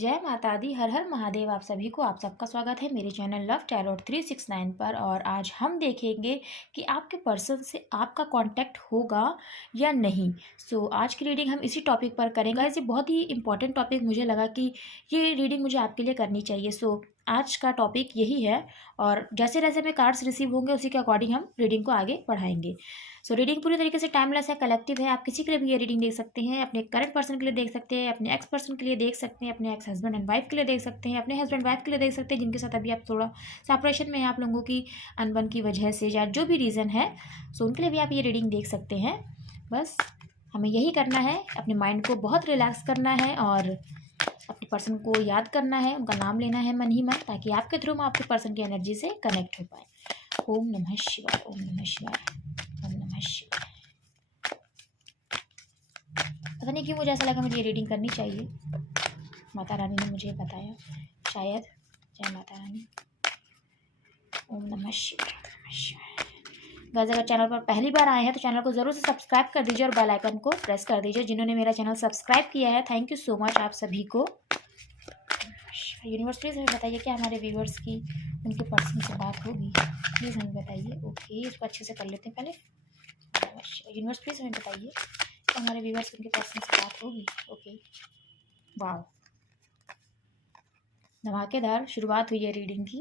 जय माता दी, हर हर महादेव। आप सभी को आप सबका स्वागत है मेरे चैनल लव टैरोट 369 पर। और आज हम देखेंगे कि आपके पर्सन से आपका कांटेक्ट होगा या नहीं। आज की रीडिंग हम इसी टॉपिक पर करेंगे। ये बहुत ही इंपॉर्टेंट टॉपिक मुझे लगा कि ये रीडिंग मुझे आपके लिए करनी चाहिए। आज का टॉपिक यही है और जैसे जैसे हमें कार्ड्स रिसीव होंगे उसी के अकॉर्डिंग हम रीडिंग को आगे बढ़ाएंगे। रीडिंग पूरी तरीके से टाइमलेस है, कलेक्टिव है। आप किसी के लिए भी ये रीडिंग देख सकते हैं, अपने करंट पर्सन के लिए देख सकते हैं, अपने एक्स पर्सन के लिए देख सकते हैं, अपने एक्स हस्बैंड एंड वाइफ के लिए देख सकते हैं, अपने हस्बैंड वाइफ के लिए देख सकते हैं जिनके साथ अभी आप थोड़ा सेपरेशन में है, आप लोगों की अनबन की वजह से या जो भी रीज़न है, उनके लिए भी आप ये रीडिंग देख सकते हैं। बस हमें यही करना है, अपने माइंड को बहुत रिलैक्स करना है और अपने पर्सन को याद करना है, उनका नाम लेना है मन ही मन, ताकि आपके थ्रू हम आपके पर्सन की एनर्जी से कनेक्ट हो पाए। ओम नमः शिवाय, ओम नमः शिवाय, ओम नमः शिवाय। पता नहीं क्यों मुझे ऐसा लगा मुझे ये रीडिंग करनी चाहिए। माता रानी ने मुझे बताया शायद। जय माता रानी, ओम नमः शिवाय, ओम नमः शिवाय। गाइस, अगर चैनल पर पहली बार आए हैं तो चैनल को ज़रूर से सब्सक्राइब कर दीजिए और बेल आइकन को प्रेस कर दीजिए। जिन्होंने मेरा चैनल सब्सक्राइब किया है, थैंक यू सो मच आप सभी को। यूनिवर्स प्लीज़ हमें बताइए क्या हमारे व्यूवर्स की उनके पर्सन से बात होगी, प्लीज़ हमें बताइए। ओके, इसको अच्छे से कर लेते हैं पहले। यूनिवर्स प्लीज़ हमें बताइए कि हमारे व्यूवर्स उनके पर्सन से बात होगी। ओके, वाह, धमाकेदार शुरुआत हुई है रीडिंग की।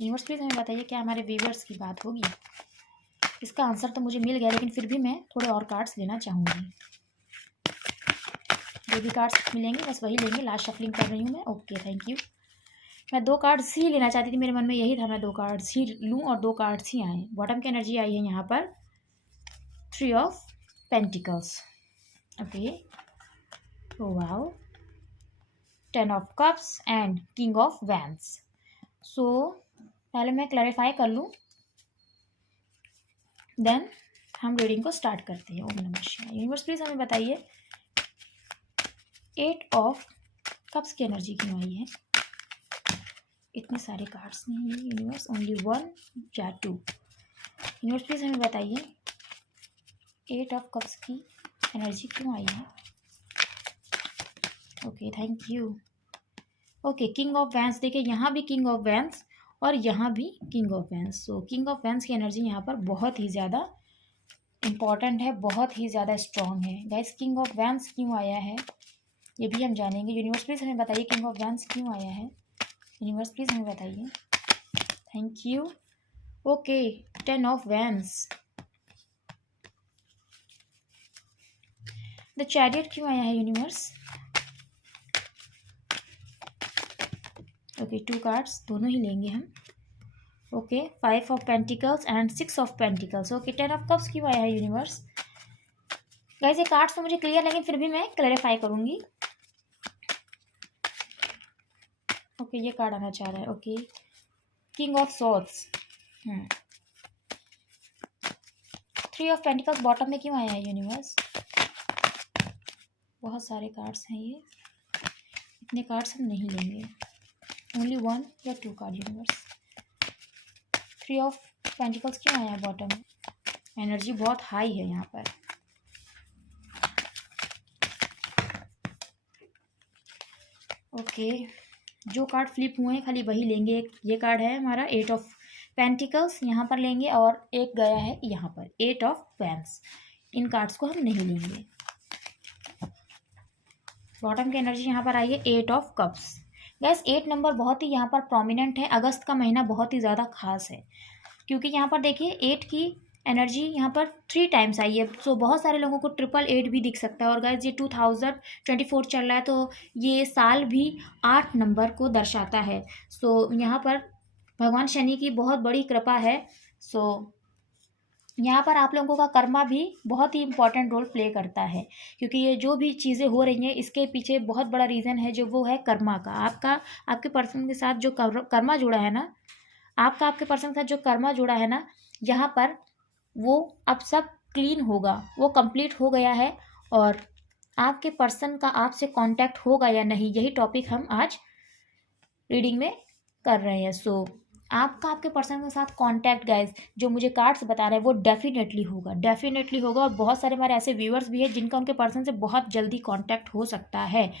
यूनिवर्स प्लीज़ हमें बताइए क्या हमारे व्यूवर्स की बात होगी। इसका आंसर तो मुझे मिल गया, लेकिन फिर भी मैं थोड़े और कार्ड्स लेना चाहूँगी। जो भी कार्ड्स मिलेंगे बस वही लेंगे। लास्ट शफलिंग कर रही हूँ मैं। Okay, thank you. मैं 2 कार्ड्स ही लेना चाहती थी, मेरे मन में यही था मैं 2 कार्ड्स ही लूँ और 2 कार्ड्स ही आए। बॉटम की एनर्जी आई है यहाँ पर 3 of pentacles. Okay, wow, 10 of cups and king of wands. पहले मैं क्लैरिफाई कर लूँ, देन हम रीडिंग को स्टार्ट करते हैं। ओम नमः शिवाय। यूनिवर्स प्लीज़ हमें बताइए 8 ऑफ कप्स की एनर्जी क्यों आई है। इतने सारे कार्ड्स नहीं है यूनिवर्स, ओनली 1 या 2। यूनिवर्स प्लीज़ हमें बताइए 8 ऑफ कप्स की एनर्जी क्यों आई है। Okay, thank you. Okay, king of wands. देखिए यहाँ भी किंग ऑफ वैंड्स और यहाँ भी king of wands. King of wands की एनर्जी यहाँ पर बहुत ही ज़्यादा इम्पॉर्टेंट है, बहुत ही ज़्यादा स्ट्रॉन्ग है। गाइस, किंग ऑफ वैंड्स क्यों आया है ये भी हम जानेंगे। यूनिवर्स प्लीज़ हमें बताइए किंग ऑफ वैंड्स क्यों आया है। यूनिवर्स प्लीज़ हमें बताइए, thank you. Okay, 10 of wands. The chariot क्यों आया है यूनिवर्स। ओके, 2 कार्ड्स दोनों ही लेंगे हम। Okay, 5 of pentacles and 6 of pentacles. Okay, 10 of cups क्यों आया है यूनिवर्स। गाइस, ये कार्ड्स तो मुझे क्लियर, लेकिन फिर भी मैं क्लैरिफाई करूंगी। ओके, ये कार्ड आना चाह रहा है। Okay, king of swords. 3 of pentacles bottom में क्यों आया है यूनिवर्स। बहुत सारे कार्ड्स हैं ये, इतने कार्ड्स हम नहीं लेंगे, ओनली 1 या 2 कार्ड यूनिवर्स। 3 ऑफ पेंटिकल्स क्यों आया है बॉटम में। एनर्जी बहुत हाई है यहाँ पर। ओके, जो कार्ड फ्लिप हुए हैं खाली वही लेंगे। एक ये कार्ड है हमारा 8 ऑफ पेंटिकल्स, यहाँ पर लेंगे, और एक गया है यहाँ पर 8 ऑफ वैंड्स। इन कार्ड्स को हम नहीं लेंगे। बॉटम की एनर्जी यहाँ पर आई है 8 ऑफ कप्स। गैस, 8 नंबर बहुत ही यहाँ पर प्रोमिनेंट है। अगस्त का महीना बहुत ही ज़्यादा खास है, क्योंकि यहाँ पर देखिए 8 की एनर्जी यहाँ पर 3 टाइम्स आई है। बहुत सारे लोगों को 888 भी दिख सकता है। और गाइस, ये 2024 चल रहा है, तो ये साल भी 8 नंबर को दर्शाता है। यहाँ पर भगवान शनि की बहुत बड़ी कृपा है। यहाँ पर आप लोगों का कर्मा भी बहुत ही इम्पॉर्टेंट रोल प्ले करता है, क्योंकि ये जो भी चीज़ें हो रही हैं इसके पीछे बहुत बड़ा रीज़न है, जो वो है कर्मा का। आपके पर्सन के साथ जो कर्मा जुड़ा है ना, आपके पर्सन के साथ जो कर्मा जुड़ा है ना, यहाँ पर वो अब सब क्लीन होगा, वो कंप्लीट हो गया है। और आपके पर्सन का आपसे कांटेक्ट होगा या नहीं, यही टॉपिक हम आज रीडिंग में कर रहे हैं। आपके पर्सन के साथ कांटेक्ट गाइस, जो मुझे कार्ड्स बता रहे हैं, वो डेफिनेटली होगा। और बहुत सारे हमारे ऐसे व्यूअर्स भी हैं जिनका उनके पर्सन से बहुत जल्दी कांटेक्ट हो सकता है।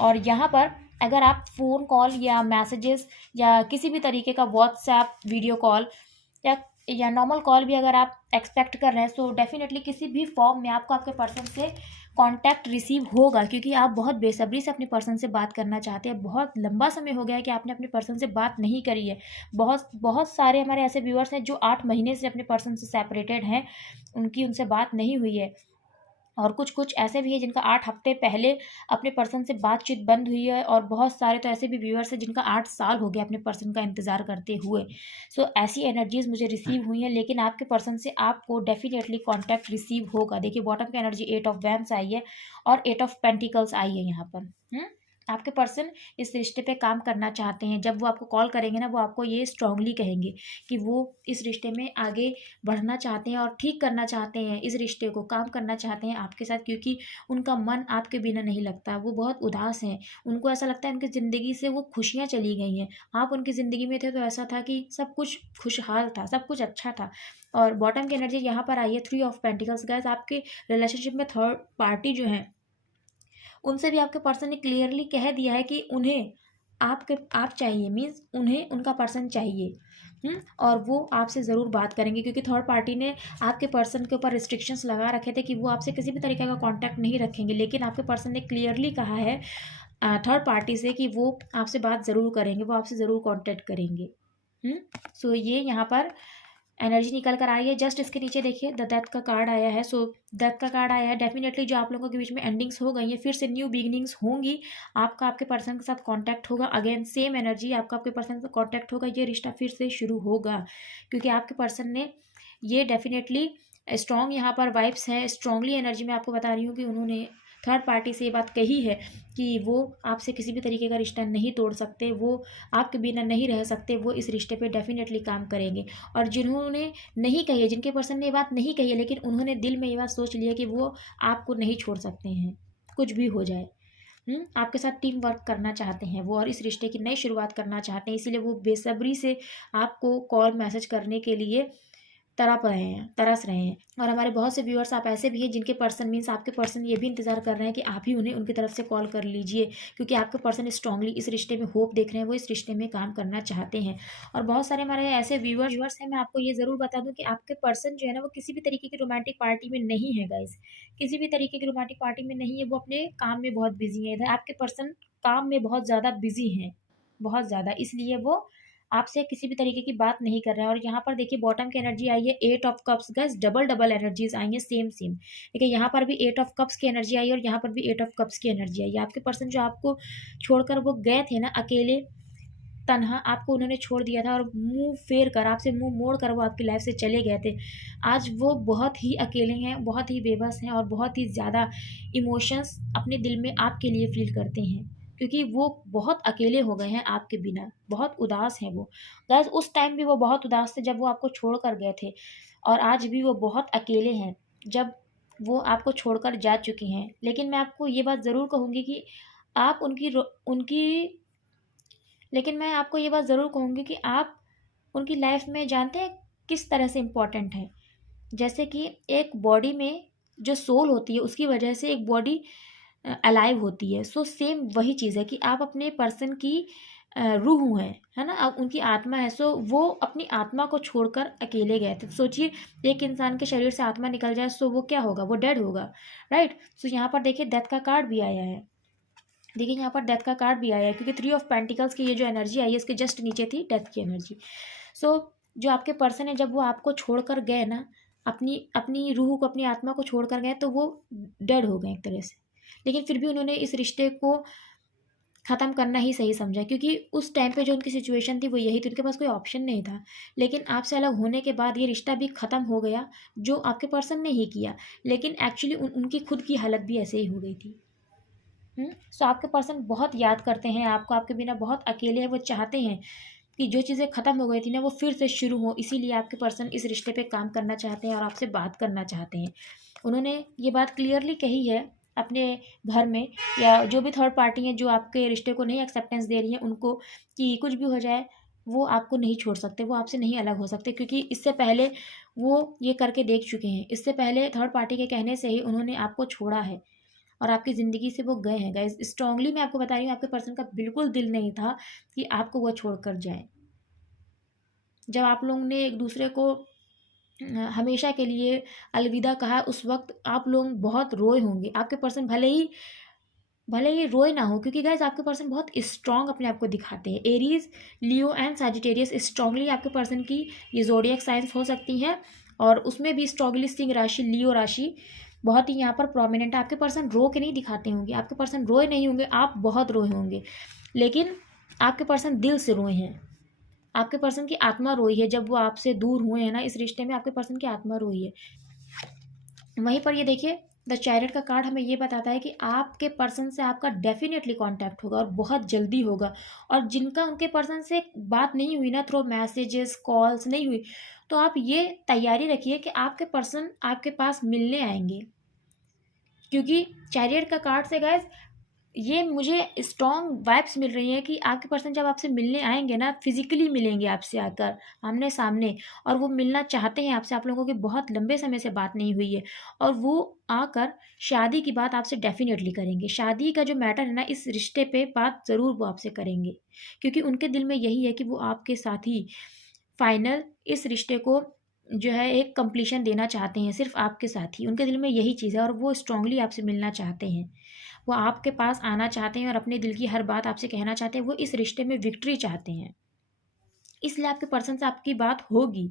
और यहाँ पर अगर आप फ़ोन कॉल या मैसेजेस या किसी भी तरीके का व्हाट्सएप वीडियो कॉल या नॉर्मल कॉल भी अगर आप एक्सपेक्ट कर रहे हैं, सो डेफिनेटली किसी भी फॉर्म में आपको आपके पर्सन से कांटेक्ट रिसीव होगा, क्योंकि आप बहुत बेसब्री से अपने पर्सन से बात करना चाहते हैं। बहुत लंबा समय हो गया है कि आपने अपने पर्सन से बात नहीं करी है। बहुत बहुत सारे हमारे ऐसे व्यूअर्स हैं जो 8 महीने से अपने पर्सन से सेपरेटेड हैं, उनकी उनसे बात नहीं हुई है। और कुछ ऐसे भी हैं जिनका 8 हफ्ते पहले अपने पर्सन से बातचीत बंद हुई है, और बहुत सारे तो ऐसे भी व्यूअर्स हैं जिनका 8 साल हो गया अपने पर्सन का इंतज़ार करते हुए। सो ऐसी एनर्जीज़ मुझे रिसीव हुई हैं, लेकिन आपके पर्सन से आपको डेफ़िनेटली कॉन्टैक्ट रिसीव होगा। देखिए बॉटम की एनर्जी 8 ऑफ वैंड्स आई है और 8 ऑफ पेंटिकल्स आई है यहाँ पर। आपके पर्सन इस रिश्ते पे काम करना चाहते हैं। जब वो आपको कॉल करेंगे ना, वो आपको ये स्ट्रांगली कहेंगे कि वो इस रिश्ते में आगे बढ़ना चाहते हैं और ठीक करना चाहते हैं, इस रिश्ते को काम करना चाहते हैं आपके साथ, क्योंकि उनका मन आपके बिना नहीं लगता। वो बहुत उदास हैं, उनको ऐसा लगता है उनकी ज़िंदगी से वो खुशियाँ चली गई हैं। आप उनकी ज़िंदगी में थे तो ऐसा था कि सब कुछ खुशहाल था, सब कुछ अच्छा था। और बॉटम की एनर्जी यहाँ पर आई है 3 ऑफ पेंटिकल्स। गाइस, आपके रिलेशनशिप में थर्ड पार्टी जो है, उनसे भी आपके पर्सन ने क्लियरली कह दिया है कि उन्हें आप चाहिए, मीन्स उन्हें उनका पर्सन चाहिए। और वो आपसे ज़रूर बात करेंगे, क्योंकि थर्ड पार्टी ने आपके पर्सन के ऊपर रिस्ट्रिक्शंस लगा रखे थे कि वो आपसे किसी भी तरीके का कांटेक्ट नहीं रखेंगे, लेकिन आपके पर्सन ने क्लियरली कहा है थर्ड पार्टी से कि वो आपसे बात ज़रूर करेंगे, वो आपसे ज़रूर कांटेक्ट करेंगे। सो ये यहाँ पर एनर्जी निकल कर आई है। जस्ट इसके नीचे देखिए द डेथ का कार्ड आया है। सो डेथ का कार्ड आया है, डेफिनेटली जो आप लोगों के बीच में एंडिंग्स हो गई हैं, फिर से न्यू बिगिनिंग्स होंगी। आपका आपके पर्सन के साथ कांटेक्ट होगा, अगेन सेम एनर्जी, आपका आपके पर्सन के साथ कांटेक्ट होगा, ये रिश्ता फिर से शुरू होगा, क्योंकि आपके पर्सन ने ये डेफिनेटली स्ट्रॉन्ग यहाँ पर वाइब्स है, स्ट्रांगली एनर्जी में आपको बता रही हूँ कि उन्होंने थर्ड पार्टी से ये बात कही है कि वो आपसे किसी भी तरीके का रिश्ता नहीं तोड़ सकते, वो आपके बिना नहीं रह सकते, वो इस रिश्ते पे डेफिनेटली काम करेंगे। और जिन्होंने नहीं कही है, जिनके पर्सन ने ये बात नहीं कही है, लेकिन उन्होंने दिल में ये बात सोच लिया कि वो आपको नहीं छोड़ सकते हैं, कुछ भी हो जाए। आपके साथ टीम वर्क करना चाहते हैं वो, और इस रिश्ते की नई शुरुआत करना चाहते हैं, इसीलिए वो बेसब्री से आपको कॉल मैसेज करने के लिए तरस रहे हैं। और हमारे बहुत से व्यूअर्स आप ऐसे भी हैं जिनके पर्सन, मीन्स आपके पर्सन ये भी इंतज़ार कर रहे हैं कि आप ही उन्हें उनकी तरफ से कॉल कर लीजिए, क्योंकि आपके पर्सन स्ट्रांगली इस रिश्ते में होप देख रहे हैं, वो इस रिश्ते में काम करना चाहते हैं। और बहुत सारे हमारे ऐसे व्यूअर्स हैं, मैं आपको ये ज़रूर बता दूँ कि आपके पर्सन जो है ना, वो किसी भी तरीके की रोमांटिक पार्टी में नहीं है गाइस, किसी भी तरीके की रोमांटिक पार्टी में नहीं है। वो अपने काम में बहुत बिजी है। इधर आपके पर्सन काम में बहुत ज़्यादा बिजी हैं, बहुत ज़्यादा, इसलिए वो आपसे किसी भी तरीके की बात नहीं कर रहे हैं। और यहाँ पर देखिए बॉटम की एनर्जी आई है 8 of cups. Guys, double double energies आई हैं, सेम सेम। देखिए यहाँ पर भी 8 ऑफ कप्स की एनर्जी आई है और यहाँ पर भी 8 ऑफ कप्स की एनर्जी आई है। आपके पर्सन जो आपको छोड़कर वो गए थे ना, अकेले तन्हा आपको उन्होंने छोड़ दिया था, और मुंह फेर कर, आपसे मुंह मोड़ कर वो आपकी लाइफ से चले गए थे। आज वो बहुत ही अकेले हैं, बहुत ही बेबस हैं, और बहुत ही ज़्यादा इमोशंस अपने दिल में आपके लिए फील करते हैं, क्योंकि वो बहुत अकेले हो गए हैं आपके बिना, बहुत उदास हैं वो। गाइस, उस टाइम भी वो बहुत उदास थे जब वो आपको छोड़ कर गए थे, और आज भी वो बहुत अकेले हैं जब वो आपको छोड़कर जा चुकी हैं। लेकिन मैं आपको ये बात ज़रूर कहूँगी कि आप उनकी लेकिन मैं आपको ये बात ज़रूर कहूँगी कि आप उनकी लाइफ में जानते हैं किस तरह से इम्पोर्टेंट है। जैसे कि एक बॉडी में जो सोल होती है, उसकी वजह से एक बॉडी अलाइव होती है। सो सेम वही चीज़ है कि आप अपने पर्सन की रूह हैं, है ना? अब उनकी आत्मा है। सो वो अपनी आत्मा को छोड़कर अकेले गए थे। सोचिए, एक इंसान के शरीर से आत्मा निकल जाए, सो वो क्या होगा? वो डेड होगा, राइट? सो यहाँ पर देखिए डेथ का कार्ड भी आया है। देखिए यहाँ पर डेथ का कार्ड भी आया है, क्योंकि 3 ऑफ पेंटिकल्स की ये जो एनर्जी आई है, इसके जस्ट नीचे थी डेथ की एनर्जी। सो जो आपके पर्सन है, जब वो आपको छोड़कर गए ना, अपनी अपनी रूह को, अपनी आत्मा को छोड़कर गए, तो वो डेड हो गए एक तरह से। लेकिन फिर भी उन्होंने इस रिश्ते को ख़त्म करना ही सही समझा, क्योंकि उस टाइम पे जो उनकी सिचुएशन थी वो यही थी, उनके पास कोई ऑप्शन नहीं था। लेकिन आपसे अलग होने के बाद ये रिश्ता भी ख़त्म हो गया, जो आपके पर्सन ने ही किया। लेकिन एक्चुअली उनकी खुद की हालत भी ऐसे ही हो गई थी। सो आपके पर्सन बहुत याद करते हैं आपको, आपके बिना बहुत अकेले हैं। वो चाहते हैं कि जो चीज़ें ख़त्म हो गई थी ना, वो फिर से शुरू हो, इसीलिए आपके पर्सन इस रिश्ते पे काम करना चाहते हैं और आपसे बात करना चाहते हैं। उन्होंने ये बात क्लियरली कही है अपने घर में, या जो भी थर्ड पार्टी हैं जो आपके रिश्ते को नहीं एक्सेप्टेंस दे रही हैं उनको, कि कुछ भी हो जाए वो आपको नहीं छोड़ सकते, वो आपसे नहीं अलग हो सकते, क्योंकि इससे पहले वो ये करके देख चुके हैं। इससे पहले थर्ड पार्टी के कहने से ही उन्होंने आपको छोड़ा है, और आपकी ज़िंदगी से वो गए हैं गाइस। स्ट्रांगली मैं आपको बता रही हूँ, आपके पर्सन का बिल्कुल दिल नहीं था कि आपको वो छोड़कर जाए। जब आप लोगों ने एक दूसरे को हमेशा के लिए अलविदा कहा, उस वक्त आप लोग बहुत रोए होंगे। आपके पर्सन भले ही रोए ना हो, क्योंकि गाइज आपके पर्सन बहुत स्ट्रांग अपने आप को दिखाते हैं। Aries, Leo and Sagittarius strongly आपके पर्सन की ये जोडियक साइंस हो सकती हैं, और उसमें भी स्ट्रांगली सिंह राशि, लियो राशि बहुत ही यहाँ पर प्रोमिनेंट है। आपके पर्सन रो के नहीं दिखाते होंगे, आपके पर्सन रोए नहीं होंगे, आप बहुत रोए होंगे, लेकिन आपके पर्सन दिल से रोए हैं। आपके पर्सन की आत्मा रोई है जब वो आपसे दूर हुए हैं ना, इस रिश्ते में आपके पर्सन की आत्मा रोई है। वहीं पर ये देखिए, द चैरियट का कार्ड हमें ये बताता है कि आपके पर्सन से आपका डेफिनेटली कांटेक्ट होगा और बहुत जल्दी होगा। और जिनका उनके पर्सन से बात नहीं हुई ना, थ्रू मैसेजेस, कॉल्स नहीं हुई, तो आप ये तैयारी रखिए कि आपके पर्सन आपके पास मिलने आएंगे। क्योंकि चैरियट का कार्ड से गाइस ये मुझे स्ट्रॉन्ग वाइब्स मिल रही हैं कि आपके पर्सन जब आपसे मिलने आएंगे ना, फिजिकली मिलेंगे आपसे आकर आमने सामने, और वो मिलना चाहते हैं आपसे। आप लोगों की बहुत लंबे समय से बात नहीं हुई है, और वो आकर शादी की बात आपसे डेफिनेटली करेंगे। शादी का जो मैटर है ना, इस रिश्ते पे बात ज़रूर वो आपसे करेंगे, क्योंकि उनके दिल में यही है कि वो आपके साथ ही फाइनल इस रिश्ते को जो है एक कंप्लीशन देना चाहते हैं, सिर्फ आपके साथ ही। उनके दिल में यही चीज़ है, और वो स्ट्रांगली आपसे मिलना चाहते हैं। वो आपके पास आना चाहते हैं और अपने दिल की हर बात आपसे कहना चाहते हैं। वो इस रिश्ते में विक्ट्री चाहते हैं, इसलिए आपके पर्सन से आपकी बात होगी।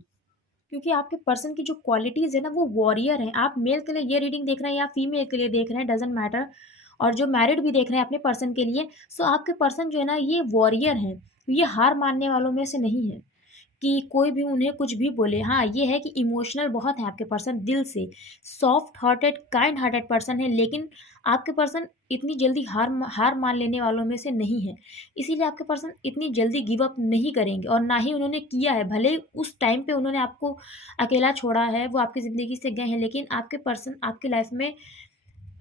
क्योंकि आपके पर्सन की जो क्वालिटीज़ है ना, वो वॉरियर हैं। आप मेल के लिए ये रीडिंग देख रहे हैं या फीमेल के लिए देख रहे हैं, डजेंट मैटर, और जो मैरिड भी देख रहे हैं अपने पर्सन के लिए, सो आपके पर्सन जो है ना, ये वॉरियर हैं। ये हार मानने वालों में से नहीं है कि कोई भी उन्हें कुछ भी बोले। हाँ, ये है कि इमोशनल बहुत है आपके पर्सन, दिल से soft hearted, kind hearted person है, लेकिन आपके पर्सन इतनी जल्दी हार मान लेने वालों में से नहीं है। इसीलिए आपके पर्सन इतनी जल्दी गिव अप नहीं करेंगे, और ना ही उन्होंने किया है। भले ही उस टाइम पे उन्होंने आपको अकेला छोड़ा है, वो आपकी ज़िंदगी से गए हैं, लेकिन आपके पर्सन आपकी लाइफ में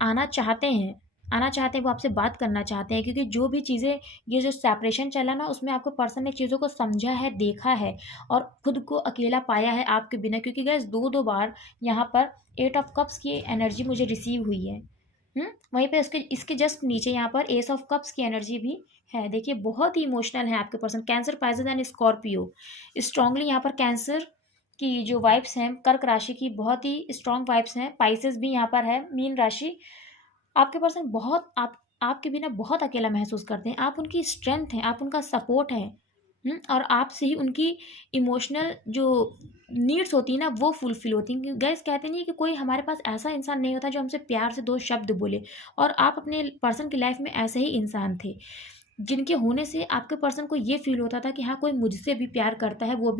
आना चाहते हैं, वो आपसे बात करना चाहते हैं। क्योंकि जो भी चीज़ें, ये जो सेपरेशन चला ना, उसमें आपके पर्सन ने चीज़ों को समझा है, देखा है, और खुद को अकेला पाया है आपके बिना। क्योंकि गाइस दो बार यहाँ पर 8 ऑफ कप्स की एनर्जी मुझे रिसीव हुई है। वहीं पे इसके जस्ट नीचे यहाँ पर एस ऑफ कप्स की एनर्जी भी है। देखिए, बहुत ही इमोशनल है आपके person. Cancer, Pisces and Scorpio, strongly यहाँ पर कैंसर की जो वाइब्स हैं, कर्क राशि की बहुत ही स्ट्रांग वाइब्स हैं। पाइसेस भी यहाँ पर है, मीन राशि। आपके पर्सन बहुत आपके बिना बहुत अकेला महसूस करते हैं। आप उनकी स्ट्रेंथ हैं, आप उनका सपोर्ट हैं, और आपसे ही उनकी इमोशनल जो नीड्स होती है ना, वो फुलफिल होती हैं। गैस कहते नहीं है कि कोई हमारे पास ऐसा इंसान नहीं होता जो हमसे प्यार से 2 शब्द बोले, और आप अपने पर्सन की लाइफ में ऐसे ही इंसान थे, जिनके होने से आपके पर्सन को ये फील होता था कि हाँ, कोई मुझसे भी प्यार करता है, वो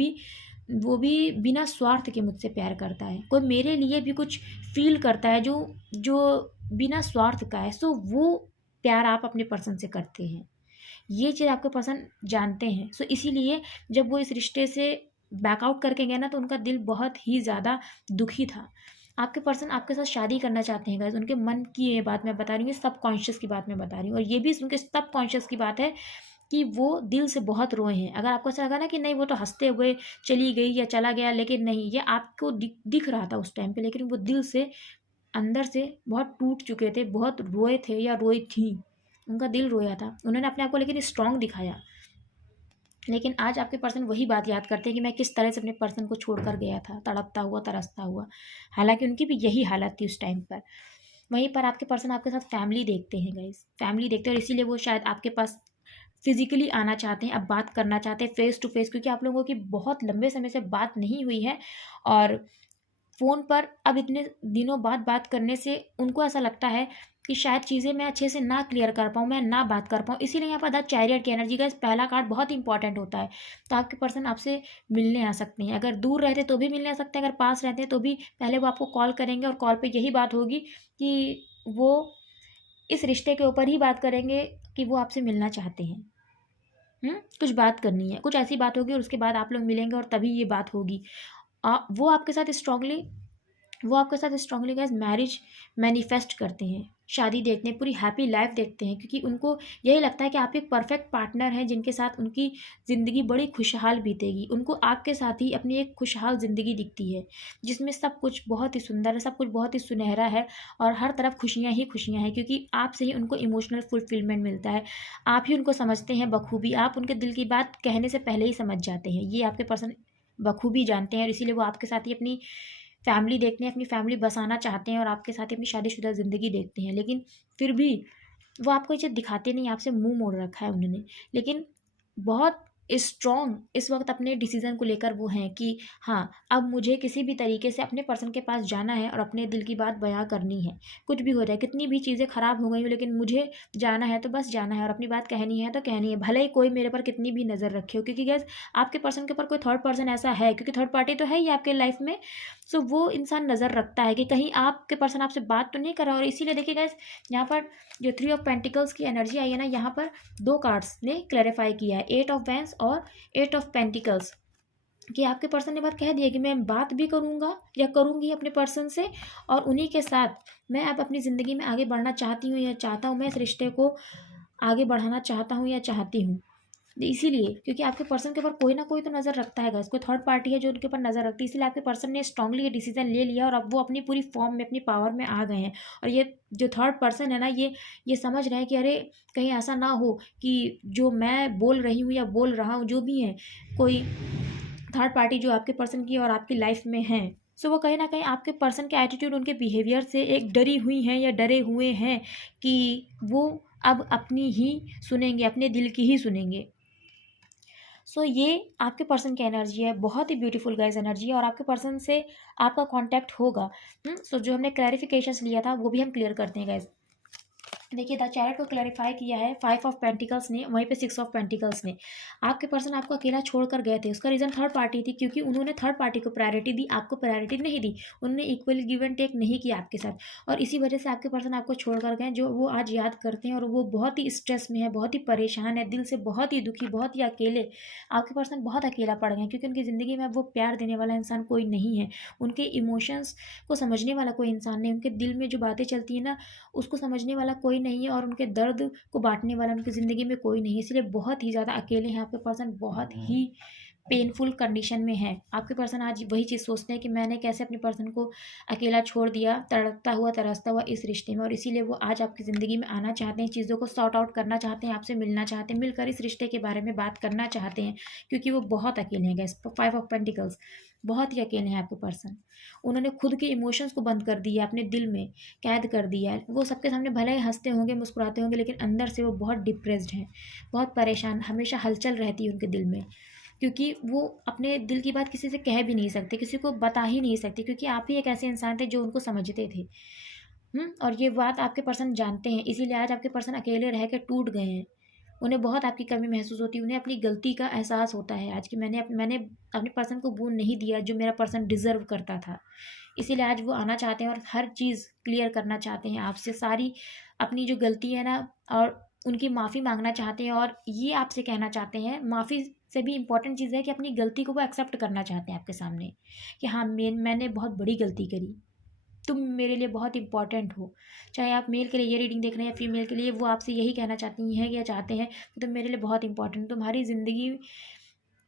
भी बिना स्वार्थ के मुझसे प्यार करता है। कोई मेरे लिए भी कुछ फील करता है जो जो बिना स्वार्थ का है। सो वो प्यार आप अपने पर्सन से करते हैं, ये चीज़ आपके पर्सन जानते हैं। सो इसीलिए जब वो इस रिश्ते से बैकआउट करके गए ना, तो उनका दिल बहुत ही ज़्यादा दुखी था। आपके पर्सन आपके साथ शादी करना चाहते हैं गाइस। उनके मन की ये बात मैं बता रही हूँ, सब कॉन्शियस की बात मैं बता रही हूँ, और ये भी उनके सब कॉन्शियस की बात है कि वो दिल से बहुत रोए हैं। अगर आपको ऐसा लगा ना कि नहीं, वो तो हंसते हुए चली गई या चला गया, लेकिन नहीं, ये आपको दिख रहा था उस टाइम पे, लेकिन वो दिल से अंदर से बहुत टूट चुके थे, बहुत रोए थे या रोई थी। उनका दिल रोया था, उन्होंने अपने आप को लेकिन स्ट्रांग दिखाया। लेकिन आज आपके पर्सन वही बात याद करते हैं कि मैं किस तरह से अपने पर्सन को छोड़कर गया था, तड़पता हुआ, तरसता हुआ। हालांकि उनकी भी यही हालत थी उस टाइम पर। वहीं पर आपके पर्सन आपके साथ फैमिली देखते हैं गाइस, फैमिली देखते हैं, और इसीलिए वो शायद आपके पास फिजिकली आना चाहते हैं, अब बात करना चाहते हैं फेस टू फेस। क्योंकि आप लोगों की बहुत लंबे समय से बात नहीं हुई है, और फ़ोन पर अब इतने दिनों बाद बात करने से उनको ऐसा लगता है कि शायद चीज़ें मैं अच्छे से ना क्लियर कर पाऊँ, मैं ना बात कर पाऊँ। इसीलिए यहाँ पर द चैरियट की एनर्जी का पहला कार्ड बहुत इंपॉर्टेंट होता है। तो आपके पर्सन आपसे मिलने आ सकते हैं। अगर दूर रहते तो भी मिलने आ सकते हैं, अगर पास रहते हैं तो भी पहले वो आपको कॉल करेंगे, और कॉल पे यही बात होगी कि वो इस रिश्ते के ऊपर ही बात करेंगे कि वो आपसे मिलना चाहते हैं। कुछ बात करनी है, कुछ ऐसी बात होगी, और उसके बाद आप लोग मिलेंगे, और तभी ये बात होगी। वो आपके साथ स्ट्रांगली गाइस मैरिज मैनिफेस्ट करते हैं। शादी देखते हैं, पूरी हैप्पी लाइफ देखते हैं, क्योंकि उनको यही लगता है कि आप एक परफेक्ट पार्टनर हैं जिनके साथ उनकी ज़िंदगी बड़ी खुशहाल बीतेगी। उनको आपके साथ ही अपनी एक खुशहाल ज़िंदगी दिखती है, जिसमें सब कुछ बहुत ही सुंदर है, सब कुछ बहुत ही सुनहरा है और हर तरफ खुशियाँ ही खुशियाँ हैं, क्योंकि आपसे ही उनको इमोशनल फुलफिलमेंट मिलता है। आप ही उनको समझते हैं बखूबी, आप उनके दिल की बात कहने से पहले ही समझ जाते हैं। ये आपके पर्सन बखूबी जानते हैं और इसीलिए वो आपके साथ ही अपनी फैमिली देखते हैं, अपनी फैमिली बसाना चाहते हैं और आपके साथ ही अपनी शादीशुदा ज़िंदगी देखते हैं। लेकिन फिर भी वो आपको ये चीज़ दिखाते नहीं, आपसे मुँह मोड़ रखा है उन्होंने। लेकिन बहुत स्ट्रॉन्ग इस वक़्त अपने डिसीज़न को लेकर वो हैं कि हाँ, अब मुझे किसी भी तरीके से अपने पर्सन के पास जाना है और अपने दिल की बात बयाँ करनी है। कुछ भी हो जाए, कितनी भी चीज़ें ख़राब हो गई हों, लेकिन मुझे जाना है तो बस जाना है और अपनी बात कहनी है तो कहनी है। भले ही कोई मेरे पर कितनी भी नज़र रखे हो, क्योंकि गाइज़ आपके पर्सन के ऊपर कोई थर्ड पर्सन ऐसा है, क्योंकि थर्ड पार्टी तो है ही आपके लाइफ़ में। सो वो इंसान नज़र रखता है कि कहीं आपके पर्सन आपसे बात तो नहीं कर रहा। और इसीलिए देखिए गाइज़, यहाँ पर जो थ्री ऑफ पेंटिकल्स की एनर्जी आई है ना, यहाँ पर 2 कार्ड्स ने क्लैरिफ़ाई किया है, एट ऑफ वैंस और एट ऑफ पेंटिकल्स, कि आपके पर्सन ने बात कह दी है कि मैं बात भी करूँगा या करूँगी अपने पर्सन से और उन्हीं के साथ मैं अब अपनी ज़िंदगी में आगे बढ़ना चाहती हूँ या चाहता हूँ, मैं इस रिश्ते को आगे बढ़ाना चाहता हूँ या चाहती हूँ। इसीलिए क्योंकि आपके पर्सन के ऊपर कोई ना कोई तो नज़र रखता है गाइस, कोई थर्ड पार्टी है जो उनके ऊपर नज़र रखती है, इसलिए आपके पर्सन ने स्ट्रांगली ये डिसीजन ले लिया और अब वो अपनी पूरी फॉर्म में, अपनी पावर में आ गए हैं। और ये जो थर्ड पर्सन है ना, ये समझ रहे हैं कि अरे कहीं ऐसा ना हो कि जो मैं बोल रही हूँ या बोल रहा हूँ, जो भी है, कोई थर्ड पार्टी जो आपके पर्सन की और आपकी लाइफ में है, सो वो कहीं ना कहीं आपके पर्सन के एटीट्यूड, उनके बिहेवियर से एक डरी हुई हैं या डरे हुए हैं कि वो अब अपनी ही सुनेंगे, अपने दिल की ही सुनेंगे। सो ये आपके पर्सन की एनर्जी है, बहुत ही ब्यूटीफुल गाइस एनर्जी है और आपके पर्सन से आपका कांटेक्ट होगा। सो जो हमने क्लैरिफिकेशंस लिया था वो भी हम क्लियर करते हैं गाइस। देखिए, द चैरिट को क्लैरिफाई किया है 5 ऑफ पेंटिकल्स ने, वहीं पे 6 ऑफ पेंटिकल्स ने। आपके पर्सन आपको अकेला छोड़कर गए थे, उसका रीज़न थर्ड पार्टी थी, क्योंकि उन्होंने थर्ड पार्टी को प्रायोरिटी दी, आपको प्रायोरिटी नहीं दी। उन्होंने इक्वली गिव एंड टेक नहीं किया आपके साथ और इसी वजह से आपके पर्सन आपको छोड़कर गए, जो वो आज याद करते हैं और वो बहुत ही स्ट्रेस में है, बहुत ही परेशान है, दिल से बहुत ही दुखी, बहुत ही अकेले। आपके पर्सन बहुत अकेला पड़ गए हैं, क्योंकि उनकी ज़िंदगी में अब वो प्यार देने वाला इंसान कोई नहीं है, उनके इमोशंस को समझने वाला कोई इंसान नहीं, उनके दिल में जो बातें चलती हैं ना, उसको समझने वाला कोई नहीं है और उनके दर्द को बाँटने वाला उनकी ज़िंदगी में कोई नहीं है। इसलिए बहुत ही ज़्यादा अकेले हैं आपके पर्सन, बहुत ही पेनफुल कंडीशन में है। आपके पर्सन आज वही चीज़ सोचते हैं कि मैंने कैसे अपने पर्सन को अकेला छोड़ दिया, तड़पता हुआ, तरसता हुआ इस रिश्ते में, और इसीलिए वो आज आपकी ज़िंदगी में आना चाहते हैं, चीज़ों को सॉर्ट आउट करना चाहते हैं, आपसे मिलना चाहते हैं, मिलकर इस रिश्ते के बारे में बात करना चाहते हैं, क्योंकि वो बहुत अकेले हैं गाइस। 5 ऑफ पेंटिकल्स, बहुत ही अकेले हैं आपके पर्सन। उन्होंने खुद के इमोशंस को बंद कर दिया, अपने दिल में कैद कर दिया है। वो सबके सामने भले ही हँसते होंगे, मुस्कुराते होंगे, लेकिन अंदर से वो बहुत डिप्रेस्ड हैं, बहुत परेशान, हमेशा हलचल रहती है उनके दिल में, क्योंकि वो अपने दिल की बात किसी से कह भी नहीं सकते, किसी को बता ही नहीं सकते, क्योंकि आप ही एक ऐसे इंसान थे जो उनको समझते थे। और ये बात आपके पर्सन जानते हैं, इसीलिए आज आपके पर्सन अकेले रह के टूट गए हैं। उन्हें बहुत आपकी कमी महसूस होती है, उन्हें अपनी गलती का एहसास होता है आज कि मैंने अपने पर्सन को वो नहीं दिया जो मेरा पर्सन डिज़र्व करता था। इसीलिए आज वो आना चाहते हैं और हर चीज़ क्लियर करना चाहते हैं आपसे, सारी अपनी जो गलती है ना, और उनकी माफ़ी माँगना चाहते हैं और ये आपसे कहना चाहते हैं, माफ़ी से भी इम्पोर्टेंट चीज़ है कि अपनी गलती को वो एक्सेप्ट करना चाहते हैं आपके सामने, कि हाँ, मैंने बहुत बड़ी गलती करी। तुम मेरे लिए बहुत इम्पोर्टेंट हो। चाहे आप मेल के लिए ये रीडिंग देख रहे हैं या फीमेल के लिए, वो आपसे यही कहना चाहती हैं या चाहते हैं कि तुम मेरे लिए बहुत इम्पोर्टेंट हो। तुम्हारी ज़िंदगी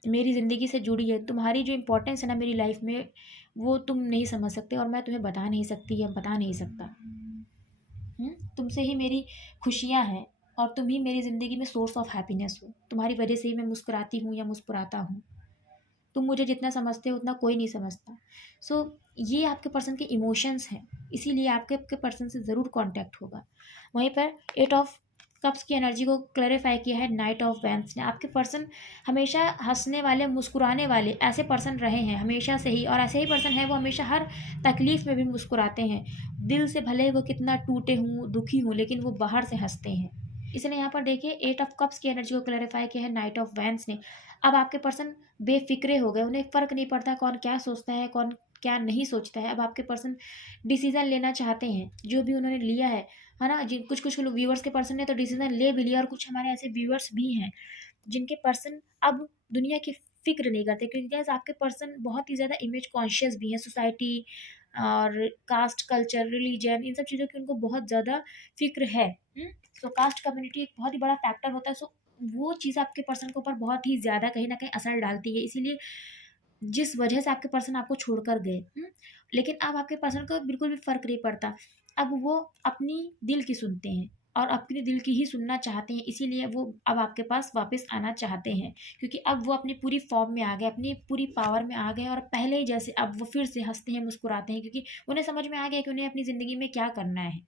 मेरी ज़िंदगी से जुड़ी है। तुम्हारी जो इम्पोर्टेंस है ना मेरी लाइफ में, वो तुम नहीं समझ सकते और मैं तुम्हें बता नहीं सकती या बता नहीं सकता। तुमसे ही मेरी खुशियाँ हैं और तुम ही मेरी ज़िंदगी में सोर्स ऑफ हैप्पीनेस हो। तुम्हारी वजह से ही मैं मुस्कुराती हूँ या मुस्कुराता हूँ। तुम मुझे जितना समझते हो उतना कोई नहीं समझता। सो ये आपके पर्सन के इमोशंस हैं, इसीलिए आपके आपके पर्सन से ज़रूर कांटेक्ट होगा। वहीं पर 8 ऑफ कप्स की एनर्जी को क्लैरिफाई किया है नाइट ऑफ वैंस ने। आपके पर्सन हमेशा हंसने वाले, मुस्कुराने वाले ऐसे पर्सन रहे हैं हमेशा से ही, और ऐसे ही पर्सन है वो, हमेशा हर तकलीफ़ में भी मुस्कुराते हैं। दिल से भले वो कितना टूटे हों, दुखी हों, लेकिन वो बाहर से हंसते हैं। इसलिए यहाँ पर देखिए 8 ऑफ कप्स की एनर्जी को क्लैरिफाई किया है नाइट ऑफ वैंस ने। अब आपके पर्सन बेफ़िक्रे हो गए, उन्हें फ़र्क नहीं पड़ता कौन क्या सोचता है, कौन क्या नहीं सोचता है। अब आपके पर्सन डिसीज़न लेना चाहते हैं, जो भी उन्होंने लिया है ना? जिन कुछ-कुछ लोग व्यूअर्स के पर्सन ने तो डिसीज़न ले भी लिया और कुछ हमारे ऐसे व्यूअर्स भी हैं, जिनके पर्सन अब दुनिया की फ़िक्र नहीं करते, क्योंकि गाइज़ आपके पर्सन बहुत ही ज़्यादा इमेज कॉन्शियस भी हैं। सोसाइटी और कास्ट, कल्चर, रिलीजन, इन सब चीज़ों की उनको बहुत ज़्यादा फ़िक्र है। तो कास्ट कम्युनिटी एक बहुत ही बड़ा फैक्टर होता है। सो वो चीज़ आपके पर्सन के ऊपर बहुत ही ज़्यादा कहीं न कहीं असर डालती है। इसीलिए जिस वजह से आपके पर्सन आपको छोड़कर गए, लेकिन अब आपके पर्सन को बिल्कुल भी फ़र्क नहीं पड़ता। अब वो अपनी दिल की सुनते हैं और अपने दिल की ही सुनना चाहते हैं, इसीलिए वो अब आपके पास वापस आना चाहते हैं। क्योंकि अब वो अपनी पूरी फ़ॉर्म में आ गए, अपनी पूरी पावर में आ गए और पहले ही जैसे अब वो फिर से हँसते हैं, मुस्कुराते हैं, क्योंकि उन्हें समझ में आ गया कि उन्हें अपनी ज़िंदगी में क्या करना है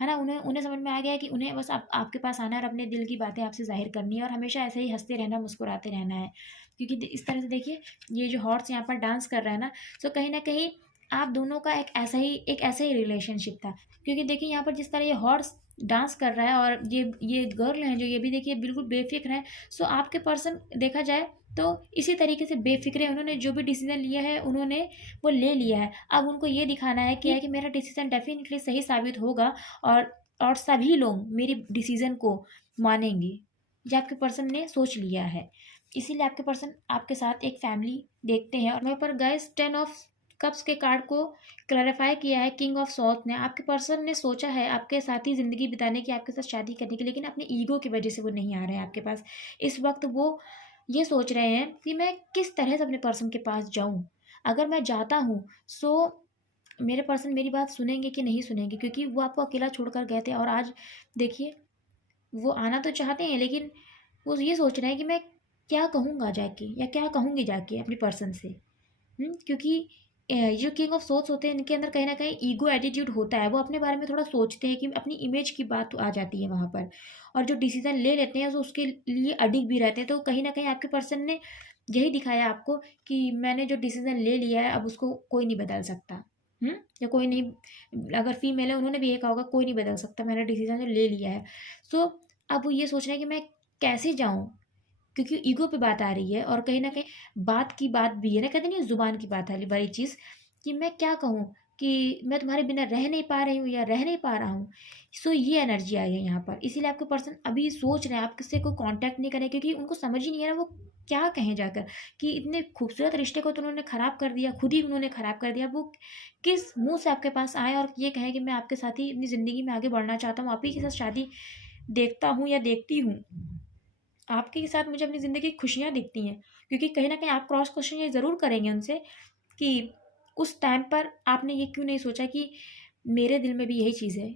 ना? उन्हें उन्हें समझ में आ गया है कि उन्हें बस आपके पास आना है और अपने दिल की बातें आपसे ज़ाहिर करनी है और हमेशा ऐसे ही हँसते रहना, मुस्कुराते रहना है। क्योंकि इस तरह से देखिए, ये जो हॉर्स यहाँ पर डांस कर रहा है ना, सो कहीं न कहीं आप दोनों का एक ऐसा ही रिलेशनशिप था। क्योंकि देखिए यहाँ पर जिस तरह ये हॉर्स डांस कर रहा है और ये गर्ल हैं जो, ये भी देखिए बिल्कुल बेफ़िक्र हैं। सो आपके पर्सन देखा जाए तो इसी तरीके से बेफ़िक्र हैं, उन्होंने जो भी डिसीज़न लिया है उन्होंने वो ले लिया है। अब उनको ये दिखाना है क्या है कि मेरा डिसीज़न डेफ़िनिटली सही साबित होगा और और सभी लोग मेरी डिसीज़न को मानेंगे। ये आपके पर्सन ने सोच लिया है। इसीलिए आपके पर्सन आपके साथ एक फैमिली देखते हैं। और वहाँ पर गाइस 10 ऑफ कप्स के कार्ड को क्लैरिफाई किया है किंग ऑफ सॉर्ड्स ने। आपके पर्सन ने सोचा है आपके साथ ही ज़िंदगी बिताने की, आपके साथ शादी करने की, लेकिन अपने ईगो की वजह से वो नहीं आ रहे हैं आपके पास। इस वक्त वो ये सोच रहे हैं कि मैं किस तरह से अपने पर्सन के पास जाऊं। अगर मैं जाता हूँ सो मेरे पर्सन मेरी बात सुनेंगे कि नहीं सुनेंगे, क्योंकि वो आपको अकेला छोड़कर गए थे और आज देखिए वो आना तो चाहते हैं, लेकिन वो ये सोच रहे हैं कि मैं क्या कहूँगा जाके या क्या कहूँगी जाके अपने पर्सन से। क्योंकि जो किंग ऑफ सोर्ड्स होते हैं इनके अंदर कहीं न कहीं ईगो एटीट्यूड होता है। वो अपने बारे में थोड़ा सोचते हैं कि अपनी इमेज की बात आ जाती है वहाँ पर। और जो डिसीज़न ले लेते हैं तो उसके लिए अडिग भी रहते हैं। तो कहीं न कहीं आपके पर्सन ने यही दिखाया आपको कि मैंने जो डिसीज़न ले लिया है अब उसको कोई नहीं बदल सकता। या कोई नहीं, अगर फीमेल है उन्होंने भी ये कहा होगा कोई नहीं बदल सकता, मैंने डिसीज़न जो ले लिया है। सो अब वो ये सोच रहे हैं कि मैं कैसे जाऊँ? क्योंकि ईगो पे बात आ रही है और कहीं न कहीं बात की बात भी है ना, कहते नहीं है ज़ुबान की बात है बड़ी चीज़, कि मैं क्या कहूँ कि मैं तुम्हारे बिना रह नहीं पा रही हूँ या रह नहीं पा रहा हूँ। सो ये एनर्जी आई है यहाँ पर। इसीलिए आपके पर्सन अभी सोच रहे हैं आप किससे कोई कॉन्टैक्ट नहीं करें, क्योंकि उनको समझ ही नहीं आ रहा वो क्या कहें जाकर, कि इतने खूबसूरत रिश्ते को तो उन्होंने ख़राब कर दिया, खुद ही उन्होंने ख़राब कर दिया। वो किस मुँह से आपके पास आएँ और ये कहें कि मैं आपके साथ ही अपनी ज़िंदगी में आगे बढ़ना चाहता हूँ, आप ही के साथ शादी देखता हूँ या देखती हूँ। आपके साथ मुझे अपनी ज़िंदगी की खुशियाँ दिखती हैं। क्योंकि कहीं न कहीं आप क्रॉस क्वेश्चन ये ज़रूर करेंगे उनसे कि उस टाइम पर आपने ये क्यों नहीं सोचा कि मेरे दिल में भी यही चीज़ है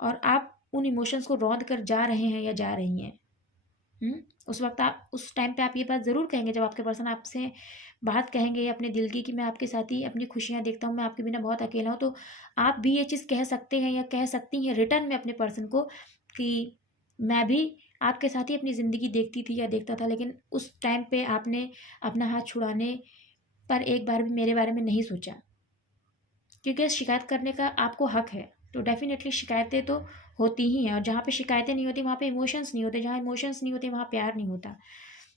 और आप उन इमोशंस को रौंद कर जा रहे हैं या जा रही हैं। उस वक़्त आप उस टाइम पे आप ये बात ज़रूर कहेंगे जब आपके पर्सन आपसे बात कहेंगे अपने दिल की कि मैं आपके साथ ही अपनी खुशियाँ देखता हूँ, मैं आपके बिना बहुत अकेला हूँ। तो आप भी ये चीज़ कह सकते हैं या कह सकती हैं रिटर्न में अपने पर्सन को कि मैं भी आपके साथ ही अपनी ज़िंदगी देखती थी या देखता था, लेकिन उस टाइम पे आपने अपना हाथ छुड़ाने पर एक बार भी मेरे बारे में नहीं सोचा। क्योंकि शिकायत करने का आपको हक है। तो डेफ़िनेटली शिकायतें तो होती ही हैं और जहाँ पे शिकायतें नहीं होती वहाँ पे इमोशंस नहीं होते, जहाँ इमोशंस नहीं होते वहाँ प्यार नहीं होता।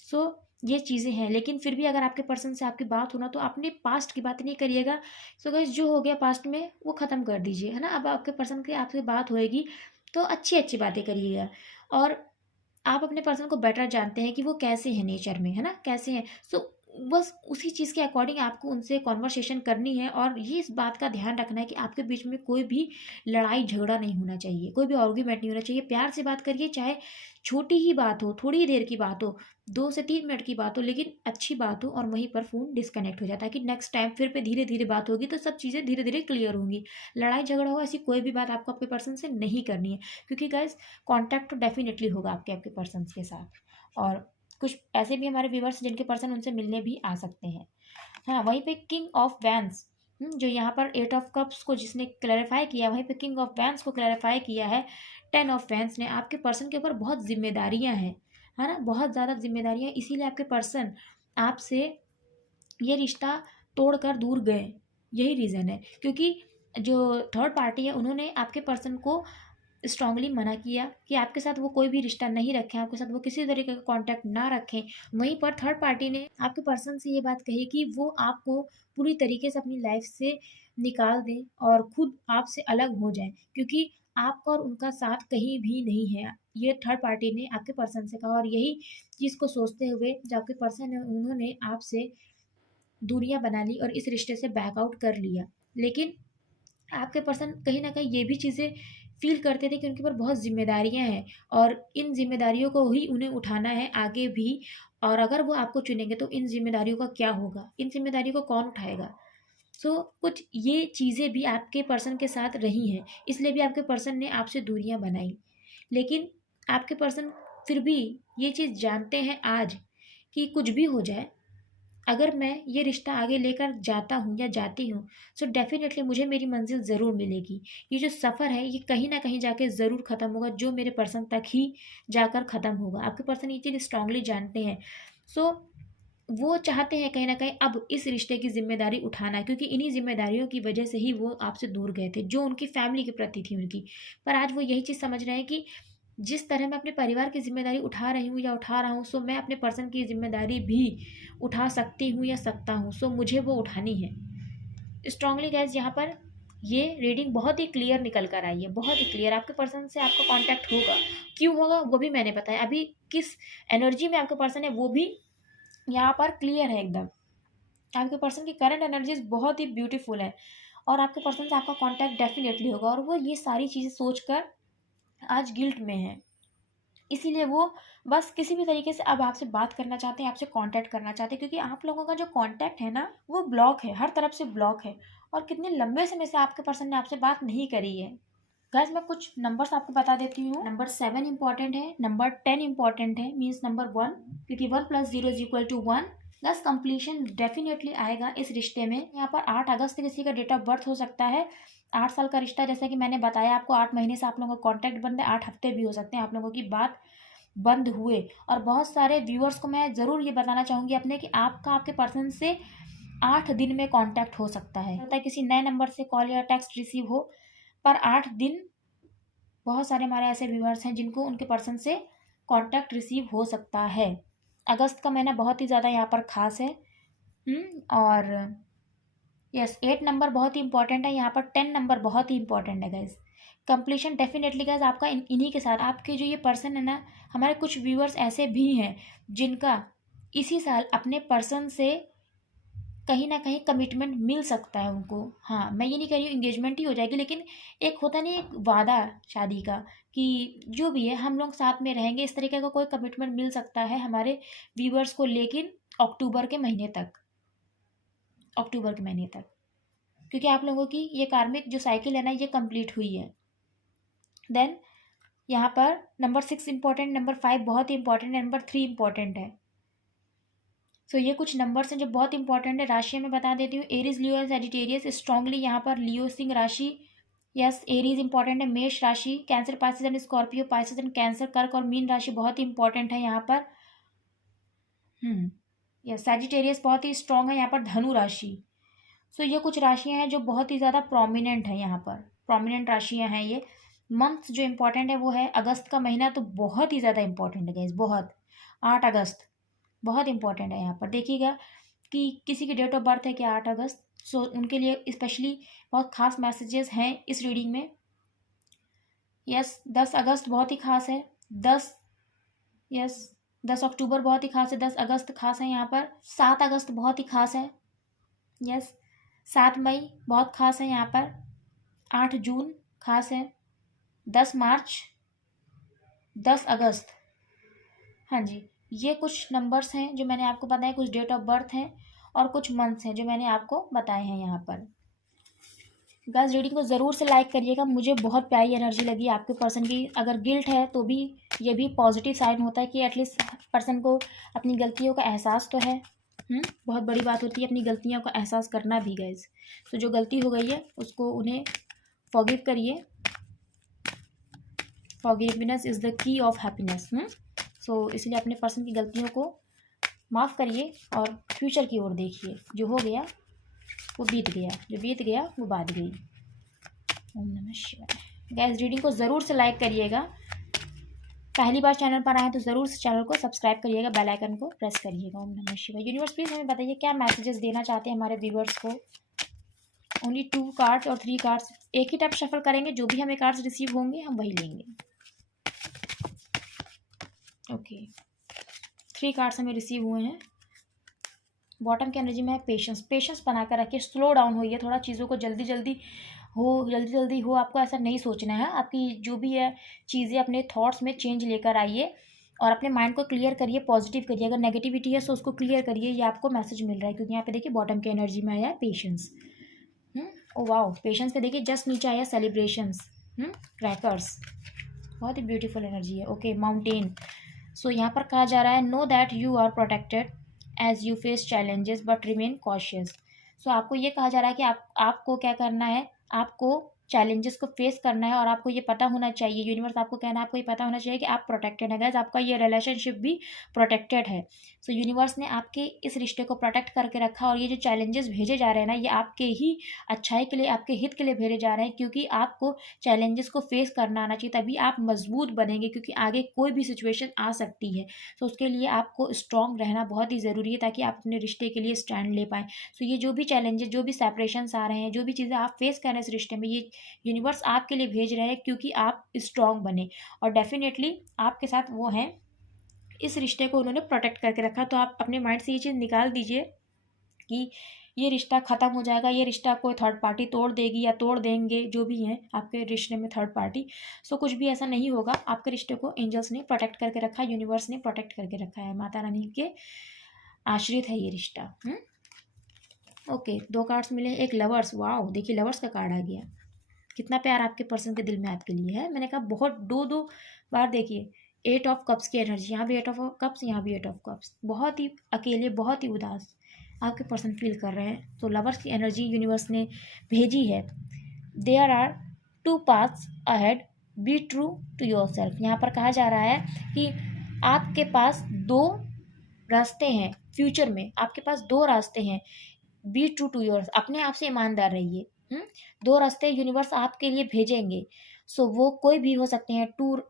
सो ये चीज़ें हैं, लेकिन फिर भी अगर आपके पर्सन से आपकी बात हो ना तो अपने पास्ट की बातें नहीं करिएगा। सो गाइस जो हो गया पास्ट में वो ख़त्म कर दीजिए, है ना? अब आपके पर्सन की आपसे बात होएगी तो अच्छी-अच्छी बातें करिएगा। और आप अपने पर्सन को बेटर जानते हैं कि वो कैसे हैं नेचर में, है ना? कैसे हैं। सो बस उसी चीज़ के अकॉर्डिंग आपको उनसे कन्वर्सेशन करनी है और ये इस बात का ध्यान रखना है कि आपके बीच में कोई भी लड़ाई झगड़ा नहीं होना चाहिए, कोई भी आर्गुमेंट नहीं होना चाहिए। प्यार से बात करिए, चाहे छोटी ही बात हो, थोड़ी ही देर की बात हो, 2 से 3 मिनट की बात हो, लेकिन अच्छी बात हो और वहीं पर फ़ोन डिस्कनेक्ट हो जाता है कि नेक्स्ट टाइम फिर पे धीरे-धीरे बात होगी तो सब चीज़ें धीरे-धीरे क्लियर होंगी। लड़ाई झगड़ा हो ऐसी कोई भी बात आपको आपके पर्सन से नहीं करनी है, क्योंकि गाइज़ कॉन्टैक्ट तो डेफ़िनिटली होगा आपके पर्सन्स के साथ। और कुछ ऐसे भी हमारे व्यूअर्स जिनके पर्सन उनसे मिलने भी आ सकते हैं। हाँ, वहीं पे किंग ऑफ वैन्स, जो यहाँ पर 8 ऑफ कप्स को जिसने क्लैरिफ़ाई किया, वहीं पे किंग ऑफ वैन्स को क्लैरिफ़ाई किया है 10 ऑफ वैन्स ने। आपके पर्सन के ऊपर बहुत ज़िम्मेदारियाँ हैं, है ना? बहुत ज़्यादा ज़िम्मेदारियाँ, इसीलिए आपके पर्सन आपसे ये रिश्ता तोड़कर दूर गए। यही रीज़न है, क्योंकि जो थर्ड पार्टी है उन्होंने आपके पर्सन को स्ट्रांगली मना किया कि आपके साथ वो कोई भी रिश्ता नहीं रखें, आपके साथ वो किसी तरीके का कॉन्टैक्ट ना रखें। वहीं पर थर्ड पार्टी ने आपके पर्सन से ये बात कही कि वो आपको पूरी तरीके से अपनी लाइफ से निकाल दें और खुद आपसे अलग हो जाएँ, क्योंकि आपका और उनका साथ कहीं भी नहीं है। ये थर्ड पार्टी ने आपके पर्सन से कहा और यही चीज़ को सोचते हुए जो आपके पर्सन है उन्होंने आपसे दूरियाँ बना ली और इस रिश्ते से बैक आउट कर लिया। लेकिन आपके पर्सन कहीं ना कहीं ये भी चीज़ें फील करते थे कि उनके ऊपर बहुत जिम्मेदारियां हैं और इन जिम्मेदारियों को ही उन्हें उठाना है आगे भी। और अगर वो आपको चुनेंगे तो इन जिम्मेदारियों का क्या होगा, इन जिम्मेदारियों को कौन उठाएगा। कुछ ये चीज़ें भी आपके पर्सन के साथ रही हैं, इसलिए भी आपके पर्सन ने आपसे दूरियां बनाई। लेकिन आपके पर्सन फिर भी ये चीज़ जानते हैं आज कि कुछ भी हो जाए, अगर मैं ये रिश्ता आगे लेकर जाता हूँ या जाती हूँ, सो डेफिनेटली मुझे मेरी मंजिल ज़रूर मिलेगी। ये जो सफ़र है ये कहीं ना कहीं जाके ज़रूर ख़त्म होगा, जो मेरे पर्सन तक ही जाकर ख़त्म होगा। आपके पर्सन ये चीज़ स्ट्रांगली जानते हैं। सो वो चाहते हैं कहीं ना कहीं अब इस रिश्ते की जिम्मेदारी उठाना, क्योंकि इन्हीं जिम्मेदारियों की वजह से ही वो आपसे दूर गए थे, जो उनकी फैमिली के प्रति थी उनकी। पर आज वो यही चीज़ समझ रहे हैं कि जिस तरह मैं अपने परिवार की जिम्मेदारी उठा रही हूँ या उठा रहा हूँ, सो मैं अपने पर्सन की जिम्मेदारी भी उठा सकती हूँ या सकता हूँ। सो मुझे वो उठानी है। स्ट्रांगली गैस यहाँ पर ये रीडिंग बहुत ही क्लियर निकल कर आई है, बहुत ही क्लियर। आपके पर्सन से आपका कांटेक्ट होगा, क्यों होगा वो भी मैंने बताया। अभी किस एनर्जी में आपके पर्सन है वो भी यहाँ पर क्लियर है एकदम। आपके पर्सन की करंट एनर्जीज बहुत ही ब्यूटीफुल है और आपके पर्सन से आपका कांटेक्ट डेफिनेटली होगा। और वो ये सारी चीज़ें सोचकर आज गिल्ट में है, इसीलिए वो बस किसी भी तरीके से अब आपसे बात करना चाहते हैं, आपसे कांटेक्ट करना चाहते हैं, क्योंकि आप लोगों का जो कांटेक्ट है ना वो ब्लॉक है, हर तरफ से ब्लॉक है। और कितने लंबे समय से आपके पर्सन ने आपसे बात नहीं करी है। गाइस मैं कुछ नंबर्स आपको बता देती हूँ। नंबर 7 इंपॉर्टेंट है, नंबर 10 इंपॉर्टेंट है, मीन्स नंबर 1, क्योंकि 1 + 0 = 1। प्लस कंप्लीशन डेफिनेटली आएगा इस रिश्ते में। यहाँ पर 8 अगस्त किसी का डेट ऑफ बर्थ हो सकता है। 8 साल का रिश्ता, जैसा कि मैंने बताया आपको, 8 महीने से आप लोगों का कॉन्टैक्ट बंद है, 8 हफ्ते भी हो सकते हैं आप लोगों की बात बंद हुए। और बहुत सारे व्यूअर्स को मैं ज़रूर ये बताना चाहूँगी अपने कि आपका आपके पर्सन से 8 दिन में कांटेक्ट हो सकता है। होता है किसी नए नंबर से कॉल या टेक्स्ट रिसीव हो, पर 8 दिन बहुत सारे हमारे ऐसे व्यूअर्स हैं जिनको उनके पर्सन से कांटेक्ट रिसीव हो सकता है। अगस्त का महीना बहुत ही ज़्यादा यहाँ पर खास है। और यस 8 नंबर बहुत ही इंपॉर्टेंट है यहाँ पर, 10 नंबर बहुत ही इंपॉर्टेंट है गाइज। कंप्लीशन डेफिनेटली गाइज आपका इन्हीं के साथ। आपके जो ये पर्सन है ना, हमारे कुछ व्यूअर्स ऐसे भी हैं जिनका इसी साल अपने पर्सन से कहीं ना कहीं कमिटमेंट मिल सकता है उनको। हाँ मैं ये नहीं कह रही हूँ इंगेजमेंट ही हो जाएगी, लेकिन एक होता नहीं एक वादा शादी का कि जो भी है हम लोग साथ में रहेंगे, इस तरीके का कोई कमिटमेंट मिल सकता है हमारे व्यूअर्स को। लेकिन अक्टूबर के महीने तक, अक्टूबर के महीने तक, क्योंकि आप लोगों की ये कार्मिक जो साइकिल है ना ये कंप्लीट हुई है। देन यहाँ पर नंबर 6 इंपॉर्टेंट, नंबर 5 बहुत ही इंपॉर्टेंट है, नंबर 3 इंपॉर्टेंट है। सो ये कुछ नंबर्स हैं जो बहुत इंपॉर्टेंट है। राशि में बता देती हूँ, Aries, Leo and Sagittarius. Strongly यहाँ पर लियो सिंह राशि, यस एरीज इंपॉर्टेंट है। मेष राशि, cancer, Pisces and Scorpio, Pisces and cancer, कर्क और मीन राशि बहुत ही इंपॉर्टेंट है यहाँ पर। यस सजिटेरियस बहुत ही स्ट्रांग है यहाँ पर। धनु राशि। सो ये कुछ राशियाँ हैं जो बहुत ही ज़्यादा प्रोमिनेंट है यहाँ पर, प्रोमिनेंट राशियाँ हैं ये। मंथ जो इम्पोर्टेंट है वो है अगस्त का महीना, तो बहुत ही ज़्यादा इंपॉर्टेंट है गाइस, बहुत। 8 अगस्त बहुत इंपॉर्टेंट है यहाँ पर। देखिएगा कि किसी की डेट ऑफ बर्थ है क्या 8 अगस्त, सो उनके लिए स्पेशली बहुत खास मैसेजेस हैं इस रीडिंग में। यस 10 अगस्त बहुत ही खास है। 10 यस 10 अक्टूबर बहुत ही खास है, 10 अगस्त खास है यहाँ पर। 7 अगस्त बहुत ही खास है। यस 7 मई बहुत खास है यहाँ पर। 8 जून खास है। 10 मार्च, 10 अगस्त। हाँ जी, ये कुछ नंबर्स हैं जो मैंने आपको बताए, कुछ डेट ऑफ बर्थ हैं और कुछ मंथ्स हैं जो मैंने आपको बताए हैं यहाँ पर। गाइस रीडिंग को ज़रूर से लाइक करिएगा, मुझे बहुत प्यारी एनर्जी लगी आपके पर्सन की। अगर गिल्ट है तो भी ये भी पॉजिटिव साइन होता है कि एटलीस्ट पर्सन को अपनी गलतियों का एहसास तो है। बहुत बड़ी बात होती है अपनी गलतियों का एहसास करना भी गाइस। तो जो गलती हो गई है उसको उन्हें फॉरगिव करिए। Forgiveness is the key of happiness. So इसलिए अपने पर्सन की गलतियों को माफ़ करिए और फ्यूचर की ओर देखिए। जो हो गया वो बीत गया, जो बीत गया वो बात गई। ओम नमः शिवाय। गैस रीडिंग को ज़रूर से लाइक करिएगा। पहली बार चैनल पर आए तो ज़रूर से चैनल को सब्सक्राइब करिएगा, बेल आइकन को प्रेस करिएगा। ओम नमः शिवाय। यूनिवर्स प्लीज़ हमें बताइए क्या मैसेजेस देना चाहते हैं हमारे व्यूवर्स को। ओनली 2 कार्ड्स और 3 कार्ड्स, एक ही टाइप शफल करेंगे, जो भी हमें कार्ड्स रिसीव होंगे हम वही लेंगे। ओके 3 कार्ड्स हमें रिसीव हुए हैं। बॉटम की एनर्जी में है पेशेंस। पेशेंस बना कर रखिए, स्लो डाउन होइए थोड़ा, चीज़ों को जल्दी जल्दी हो, आपको ऐसा नहीं सोचना है। आपकी जो भी है चीज़ें अपने थॉट्स में चेंज लेकर आइए और अपने माइंड को क्लियर करिए, पॉजिटिव करिए। अगर नेगेटिविटी है तो उसको क्लियर करिए, ये आपको मैसेज मिल रहा है, क्योंकि यहाँ पे देखिए बॉटम की एनर्जी में आया है पेशेंस। ओ वाओ, पेशेंस पे देखिए जस्ट नीचे आया सेलिब्रेशंस, क्रैकर्स, बहुत ही ब्यूटीफुल एनर्जी है। Okay, mountain. सो यहाँ पर कहा जा रहा है know that you are protected as you face challenges but remain cautious. So आपको ये कहा जा रहा है कि आपको क्या करना है, आपको चैलेंजेस को फेस करना है और आपको ये पता होना चाहिए, यूनिवर्स आपको कहना है, आपको ये पता होना चाहिए कि आप प्रोटेक्टेड है गाइस, आपका ये रिलेशनशिप भी प्रोटेक्टेड है। सो यूनिवर्स ने आपके इस रिश्ते को प्रोटेक्ट करके रखा और ये जो चैलेंजेस भेजे जा रहे हैं ना, ये आपके ही अच्छाई के लिए, आपके हित के लिए भेजे जा रहे हैं, क्योंकि आपको चैलेंजेस को फेस करना आना चाहिए, तभी आप मजबूत बनेंगे, क्योंकि आगे कोई भी सिचुएशन आ सकती है। तो उसके लिए आपको स्ट्रॉन्ग रहना बहुत ही ज़रूरी है, ताकि आप अपने रिश्ते के लिए स्टैंड ले पाएँ। सो ये जो भी चैलेंजेस, जो भी सेपरेशंस आ रहे हैं, जो भी चीज़ें आप फेस कर रहे हैं इस रिश्ते में, ये यूनिवर्स आपके लिए भेज रहे हैं, क्योंकि आप स्ट्रॉन्ग बने। और डेफिनेटली आपके साथ वो हैं, इस रिश्ते को उन्होंने प्रोटेक्ट करके रखा। तो आप अपने माइंड से ये चीज़ निकाल दीजिए कि ये रिश्ता ख़त्म हो जाएगा, ये रिश्ता कोई थर्ड पार्टी तोड़ देगी या तोड़ देंगे, जो भी हैं आपके रिश्ते में थर्ड पार्टी। सो कुछ भी ऐसा नहीं होगा, आपके रिश्ते को एंजल्स ने प्रोटेक्ट करके रखा है, यूनिवर्स ने प्रोटेक्ट करके रखा है, माता रानी के आश्रित है ये रिश्ता। ओके, 2 कार्ड्स मिले, एक लवर्स। वाओ, देखिए लवर्स का कार्ड आ गया, कितना प्यार आपके पर्सन के दिल में आपके लिए है। मैंने कहा बहुत दो बार देखिए, 8 ऑफ कप्स की एनर्जी, यहाँ भी 8 ऑफ कप्स, यहाँ भी 8 ऑफ कप्स, बहुत ही अकेले, बहुत ही उदास आपके पर्सन फील कर रहे हैं। तो लवर्स की एनर्जी यूनिवर्स ने भेजी है। There are 2 paths ahead, be true to yourself. यहाँ पर कहा जा रहा है कि आपके पास 2 रास्ते हैं, फ्यूचर में आपके पास 2 रास्ते हैं। बी ट्रू टू योर, अपने आप से ईमानदार रहिए। 2 रास्ते यूनिवर्स आपके लिए भेजेंगे। सो वो कोई भी हो सकते हैं, टूर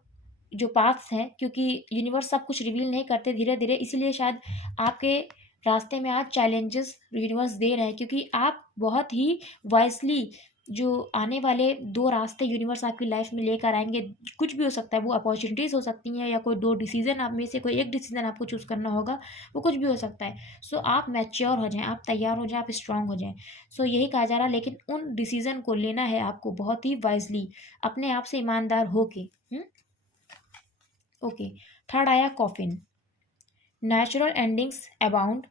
जो पाथ्स हैं, क्योंकि यूनिवर्स सब कुछ रिवील नहीं करते धीरे धीरे, इसीलिए शायद आपके रास्ते में आज चैलेंजेस यूनिवर्स दे रहे हैं, क्योंकि आप बहुत ही वाइजली जो आने वाले 2 रास्ते यूनिवर्स आपकी लाइफ में लेकर आएंगे। कुछ भी हो सकता है, वो अपॉर्चुनिटीज़ हो सकती हैं, या कोई 2 डिसीजन आप में से कोई एक डिसीजन आपको चूज़ करना होगा, वो कुछ भी हो सकता है। सो आप मैच्योर हो जाएं, आप तैयार हो जाएं, आप स्ट्रांग हो जाएं। सो यही कहा जा रहा है, लेकिन उन डिसीजन को लेना है आपको बहुत ही वाइजली, अपने आप से ईमानदार होके। ओके, थर्ड आया coffin. Natural endings abound,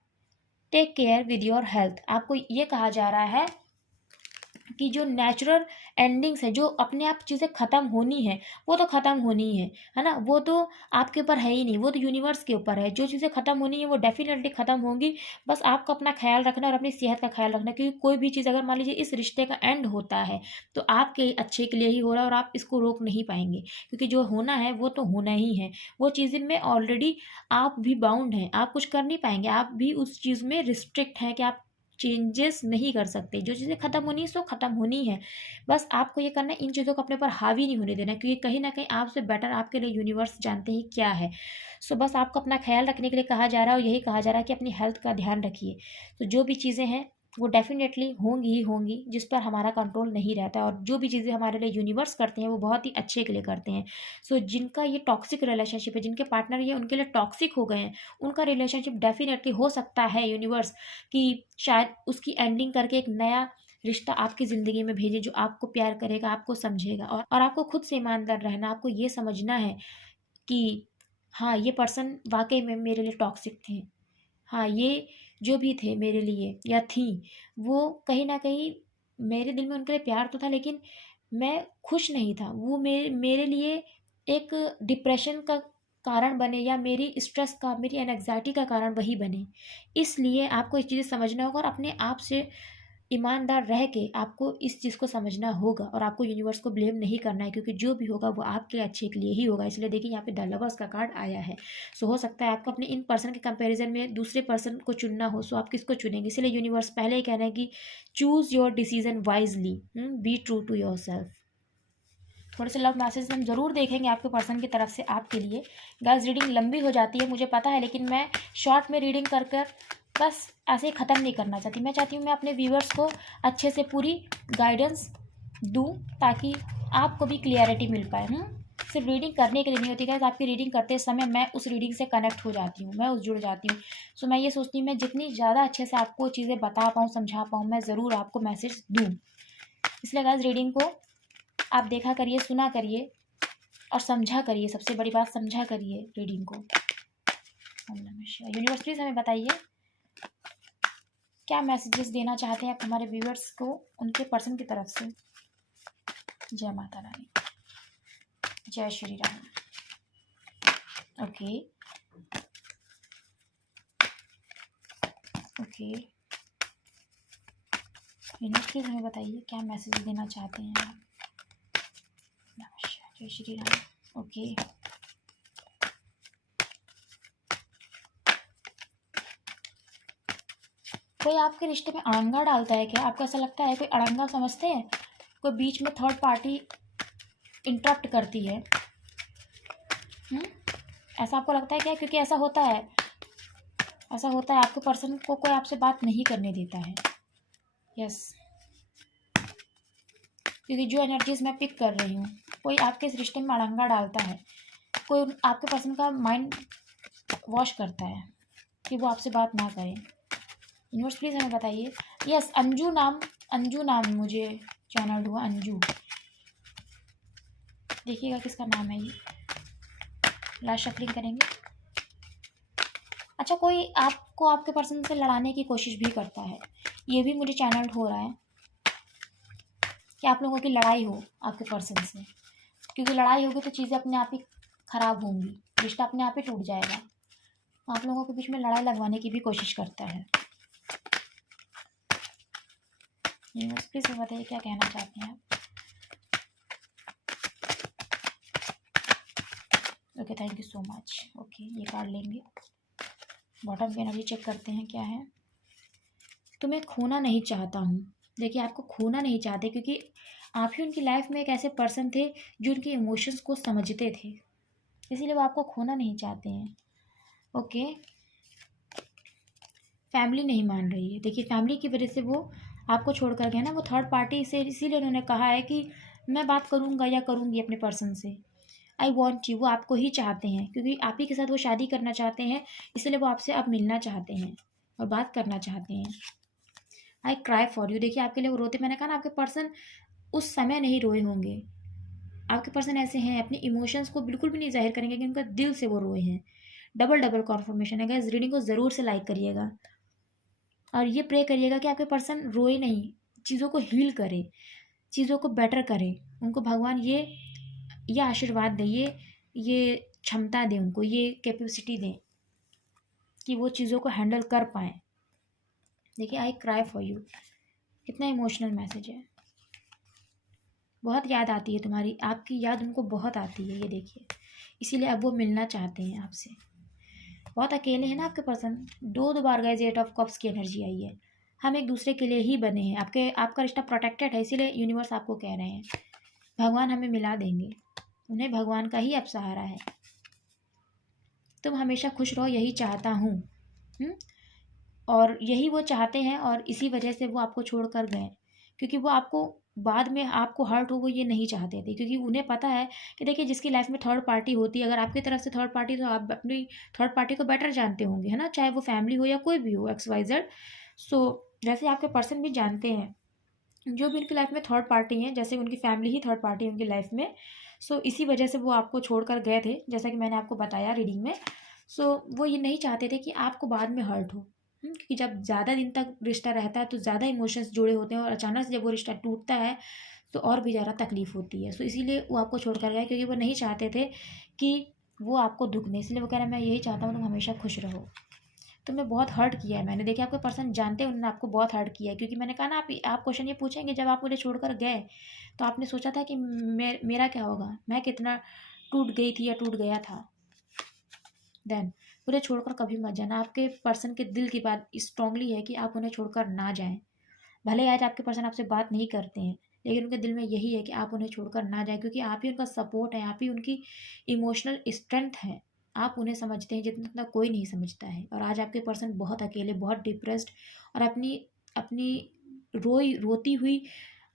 take care with your health. आपको ये कहा जा रहा है कि जो नेचुरल एंडिंग्स है, जो अपने आप चीज़ें ख़त्म होनी है, वो तो ख़त्म होनी है ना, वो तो आपके ऊपर है ही नहीं, वो तो यूनिवर्स के ऊपर है। जो चीज़ें ख़त्म होनी है वो डेफिनेटली ख़त्म होंगी, बस आपको अपना ख्याल रखना और अपनी सेहत का ख्याल रखना, क्योंकि कोई भी चीज़ अगर मान लीजिए इस रिश्ते का एंड होता है तो आपके अच्छे के लिए ही हो रहा है, और आप इसको रोक नहीं पाएंगे, क्योंकि जो होना है वो तो होना ही है। वो चीज़ें में ऑलरेडी आप भी बाउंड हैं, आप कुछ कर नहीं पाएंगे, आप भी उस चीज़ में रिस्ट्रिक्ट हैं कि आप चेंजेस नहीं कर सकते। जो चीज़ें ख़त्म होनी है सो ख़त्म होनी है, बस आपको ये करना है, इन चीज़ों को अपने ऊपर हावी नहीं होने देना, क्योंकि कहीं ना कहीं आपसे बेटर आपके लिए यूनिवर्स जानते हैं क्या है। सो बस आपको अपना ख्याल रखने के लिए कहा जा रहा है, और यही कहा जा रहा है कि अपनी हेल्थ का ध्यान रखिए। तो जो भी चीज़ें हैं वो डेफिनेटली होंगी ही होंगी, जिस पर हमारा कंट्रोल नहीं रहता, और जो भी चीज़ें हमारे लिए यूनिवर्स करते हैं वो बहुत ही अच्छे के लिए करते हैं। सो जिनका ये टॉक्सिक रिलेशनशिप है, जिनके पार्टनर ये उनके लिए टॉक्सिक हो गए हैं, उनका रिलेशनशिप डेफिनेटली हो सकता है यूनिवर्स कि शायद उसकी एंडिंग करके एक नया रिश्ता आपकी ज़िंदगी में भेजे, जो आपको प्यार करेगा, आपको समझेगा, और आपको खुद से ईमानदार रहना, आपको ये समझना है कि हाँ, ये पर्सन वाकई में मेरे लिए टॉक्सिक थे। हाँ, ये जो भी थे मेरे लिए या थीं, वो कहीं न कहीं मेरे दिल में उनके लिए प्यार तो था, लेकिन मैं खुश नहीं था। वो मेरे मेरे लिए एक डिप्रेशन का कारण बने, या मेरी स्ट्रेस का, मेरी एंग्ज़ायटी का कारण वही बने। इसलिए आपको ये चीज़ें समझना होगा, और अपने आप से ईमानदार रह के आपको इस चीज़ को समझना होगा, और आपको यूनिवर्स को ब्लेम नहीं करना है, क्योंकि जो भी होगा वो आपके अच्छे के लिए ही होगा। इसलिए देखिए यहाँ पे द लवर्स का कार्ड आया है। सो हो सकता है आपको अपने इन पर्सन के कंपैरिजन में दूसरे पर्सन को चुनना हो, सो आप किसको चुनेंगे? इसलिए यूनिवर्स पहले ही कहना है कि choose your decision wisely, be true to yourself. थोड़े से लव मैसेज हम ज़रूर देखेंगे आपके पर्सन की तरफ से आपके लिए। गाइस, रीडिंग लंबी हो जाती है मुझे पता है, लेकिन मैं शॉर्ट में रीडिंग कर कर बस ऐसे ही ख़त्म नहीं करना चाहती। मैं चाहती हूँ मैं अपने व्यूवर्स को अच्छे से पूरी गाइडेंस दूँ, ताकि आपको भी क्लियरिटी मिल पाए। सिर्फ रीडिंग करने के लिए नहीं होती गाइस, आपकी रीडिंग करते समय मैं उस रीडिंग से कनेक्ट हो जाती हूँ, मैं उस जुड़ जाती हूँ। सो मैं ये सोचती हूँ मैं जितनी ज़्यादा अच्छे से आपको चीज़ें बता पाऊँ, समझा पाऊँ, मैं ज़रूर आपको मैसेज दूँ। इसलिए गाइस रीडिंग को आप देखा करिए, सुना करिए और समझा करिए। सबसे बड़ी बात, समझा करिए रीडिंग को। यूनिवर्स प्लीज हमें बताइए क्या मैसेजेस देना चाहते हैं आप हमारे व्यूअर्स को उनके पर्सन की तरफ से। जय माता रानी, जय Shri Ram. Okay okay, universe please हमें बताइए क्या मैसेज देना चाहते हैं आप। नमस्कार, जय श्री राम। ओके, कोई आपके रिश्ते में अड़ंगा डालता है क्या? आपको ऐसा लगता है कोई अड़ंगा समझते हैं, कोई बीच में थर्ड पार्टी इंटरप्ट करती है? ऐसा आपको लगता है क्या? क्योंकि ऐसा होता है, ऐसा होता है, आपके पर्सन को कोई आपसे बात नहीं करने देता है। यस, क्योंकि जो एनर्जीज मैं पिक कर रही हूँ, कोई आपके इस रिश्ते में अड़ंगा डालता है, कोई आपके पर्सन का माइंड वॉश करता है कि वो आपसे बात ना करें। यूनिवर्स प्लीज हमें बताइए। यस, अंजू नाम मुझे चैनल हुआ, अंजू। देखिएगा किसका नाम है ये, लास्ट शफलिंग करेंगे। अच्छा, कोई आपको आपके पर्सन से लड़ाने की कोशिश भी करता है, ये भी मुझे चैनल हो रहा है कि आप लोगों की लड़ाई हो आपके पर्सन से, क्योंकि लड़ाई होगी तो चीज़ें अपने आप ही ख़राब होंगी, रिश्ता अपने आप ही टूट जाएगा। आप लोगों के बीच में लड़ाई लगवाने की भी कोशिश करता है। प्लीज बताइए क्या कहना चाहते हैं आप। Okay, thank you so much. Okay, ये कार्ड लेंगे, बॉटम की एनर्जी चेक करते हैं क्या है। तो मैं खोना नहीं चाहता हूँ। देखिए, आपको खोना नहीं चाहते क्योंकि आप ही उनकी लाइफ में एक ऐसे पर्सन थे जो उनके इमोशंस को समझते थे, इसीलिए वो आपको खोना नहीं चाहते हैं। ओके, फैमिली नहीं मान रही है। देखिए, फैमिली की वजह से वो आपको छोड़ कर गए ना, वो थर्ड पार्टी से, इसीलिए उन्होंने कहा है कि मैं बात करूँगा या करूँगी अपने पर्सन से। आई वॉन्ट यू, वो आपको ही चाहते हैं क्योंकि आप ही के साथ वो शादी करना चाहते हैं, इसलिए वो आपसे अब मिलना चाहते हैं और बात करना चाहते हैं। आई क्राई फॉर यू, देखिए आपके लिए वो रोते, मैंने कहा ना आपके पर्सन उस समय नहीं रोए होंगे। आपके पर्सन ऐसे हैं, अपने इमोशंस को बिल्कुल भी नहीं जाहिर करेंगे कि उनका दिल से वो रोए हैं। डबल डबल कॉन्फर्मेशन है। इस रीडिंग को ज़रूर से लाइक करिएगा और ये प्रे करिएगा कि आपके पर्सन रोए नहीं, चीज़ों को हील करे, चीज़ों को बेटर करे। उनको भगवान ये आशीर्वाद दे, ये क्षमता दे, उनको ये कैपेसिटी दें कि वो चीज़ों को हैंडल कर पाएँ। देखिए, आई क्राई फॉर यू, कितना इमोशनल मैसेज है। बहुत याद आती है तुम्हारी, आपकी याद उनको बहुत आती है, ये देखिए, इसीलिए अब वो मिलना चाहते हैं आपसे। बहुत अकेले हैं ना आपके पर्सन। दो बार गए, 8 ऑफ कप्स की एनर्जी आई है। हम एक दूसरे के लिए ही बने हैं, आपका रिश्ता प्रोटेक्टेड है, इसीलिए यूनिवर्स आपको कह रहे हैं भगवान हमें मिला देंगे। उन्हें भगवान का ही अब सहारा है। तुम हमेशा खुश रहो, यही चाहता हूँ। और यही वो चाहते हैं और इसी वजह से वो आपको छोड़ कर गए, क्योंकि वो आपको बाद में आपको हर्ट हो, वो ये नहीं चाहते थे, क्योंकि उन्हें पता है कि देखिए जिसकी लाइफ में थर्ड पार्टी होती है, अगर आपकी तरफ से थर्ड पार्टी, तो आप अपनी थर्ड पार्टी को बेटर जानते होंगे, है ना, चाहे वो फैमिली हो या कोई भी हो, XYZ। सो जैसे आपके पर्सन भी जानते हैं जो भी उनकी लाइफ में थर्ड पार्टी हैं, जैसे उनकी फैमिली ही थर्ड पार्टी है उनकी लाइफ में। सो इसी वजह से वो आपको छोड़ कर गए थे, जैसा कि मैंने आपको बताया रीडिंग में। सो वो ये नहीं चाहते थे कि आपको बाद में हर्ट हो, क्योंकि जब ज़्यादा दिन तक रिश्ता रहता है तो ज़्यादा इमोशंस जुड़े होते हैं और अचानक से जब वो रिश्ता टूटता है तो और भी ज़्यादा तकलीफ़ होती है। सो इसीलिए वो आपको छोड़ कर गए, क्योंकि वो नहीं चाहते थे कि वो आपको दुख दें, इसलिए वो कह रहे हैं मैं यही चाहता हूँ तुम हमेशा खुश रहो। तुम्हें बहुत हर्ट किया है मैंने, देखिए आपके पर्सन जानते हैं उन्होंने आपको बहुत हर्ट किया है, क्योंकि मैंने कहा ना आप क्वेश्चन ये पूछेंगे जब आप मुझे छोड़कर गए तो आपने सोचा था कि मेरा क्या होगा, मैं कितना टूट गई थी या टूट गया था। देन मुझे छोड़कर कभी मत जाना। आपके पर्सन के दिल की बात स्ट्रांगली है कि आप उन्हें छोड़कर ना जाएं। भले ही आज आपके पर्सन आपसे बात नहीं करते हैं, लेकिन उनके दिल में यही है कि आप उन्हें छोड़कर ना जाएं, क्योंकि आप ही उनका सपोर्ट है, आप ही उनकी इमोशनल स्ट्रेंथ है। आप उन्हें समझते हैं जितना कोई नहीं समझता है। और आज आपके पर्सन बहुत अकेले, बहुत डिप्रेस्ड और अपनी अपनी रोती हुई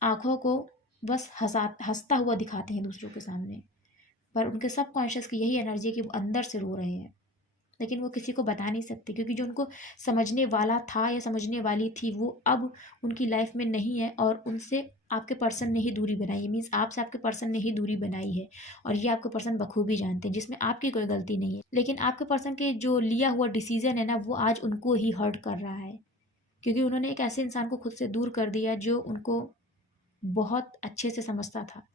आँखों को बस हंसता हुआ दिखाते हैं दूसरों के सामने। पर उनके सबकॉन्शियस की यही एनर्जी है कि वो अंदर से रो रहे हैं, लेकिन वो किसी को बता नहीं सकते, क्योंकि जो उनको समझने वाला था या समझने वाली थी वो अब उनकी लाइफ में नहीं है, और उनसे आपके पर्सन ने ही दूरी बनाई है। मीन्स आपसे आपके पर्सन ने ही दूरी बनाई है, और ये आपके पर्सन बखूबी जानते हैं, जिसमें आपकी कोई गलती नहीं है। लेकिन आपके पर्सन के जो लिया हुआ डिसीजन है ना, वो आज उनको ही हर्ट कर रहा है, क्योंकि उन्होंने एक ऐसे इंसान को खुद से दूर कर दिया जो उनको बहुत अच्छे से समझता था,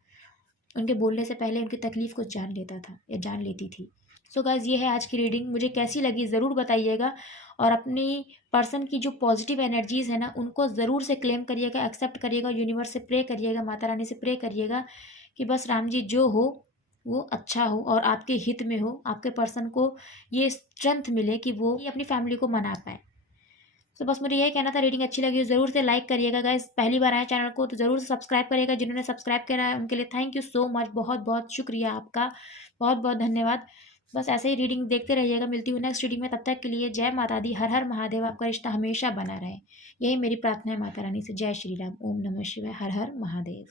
उनके बोलने से पहले उनकी तकलीफ़ को जान लेता था या जान लेती थी। सो गाइज़, ये है आज की रीडिंग। मुझे कैसी लगी ज़रूर बताइएगा, और अपनी पर्सन की जो पॉजिटिव एनर्जीज़ है ना, उनको ज़रूर से क्लेम करिएगा, एक्सेप्ट करिएगा, यूनिवर्स से प्रे करिएगा, माता रानी से प्रे करिएगा कि बस राम जी जो हो वो अच्छा हो और आपके हित में हो, आपके पर्सन को ये स्ट्रेंथ मिले कि वो अपनी फैमिली को मना पाए। तो बस मुझे यही कहना था। रीडिंग अच्छी लगी ज़रूर से लाइक करिएगा गाइस, पहली बार आए चैनल को तो ज़रूर से सब्सक्राइब करिएगा। जिन्होंने सब्सक्राइब करा है उनके लिए थैंक यू सो मच, बहुत बहुत शुक्रिया आपका, बहुत बहुत धन्यवाद। बस ऐसे ही रीडिंग देखते रहिएगा। मिलती हूँ नेक्स्ट रीडिंग में, तब तक के लिए जय माता दी, हर हर महादेव। आपका रिश्ता हमेशा बना रहे, यही मेरी प्रार्थना है माता रानी से। जय श्री राम, ओम नमः शिवाय, हर हर महादेव।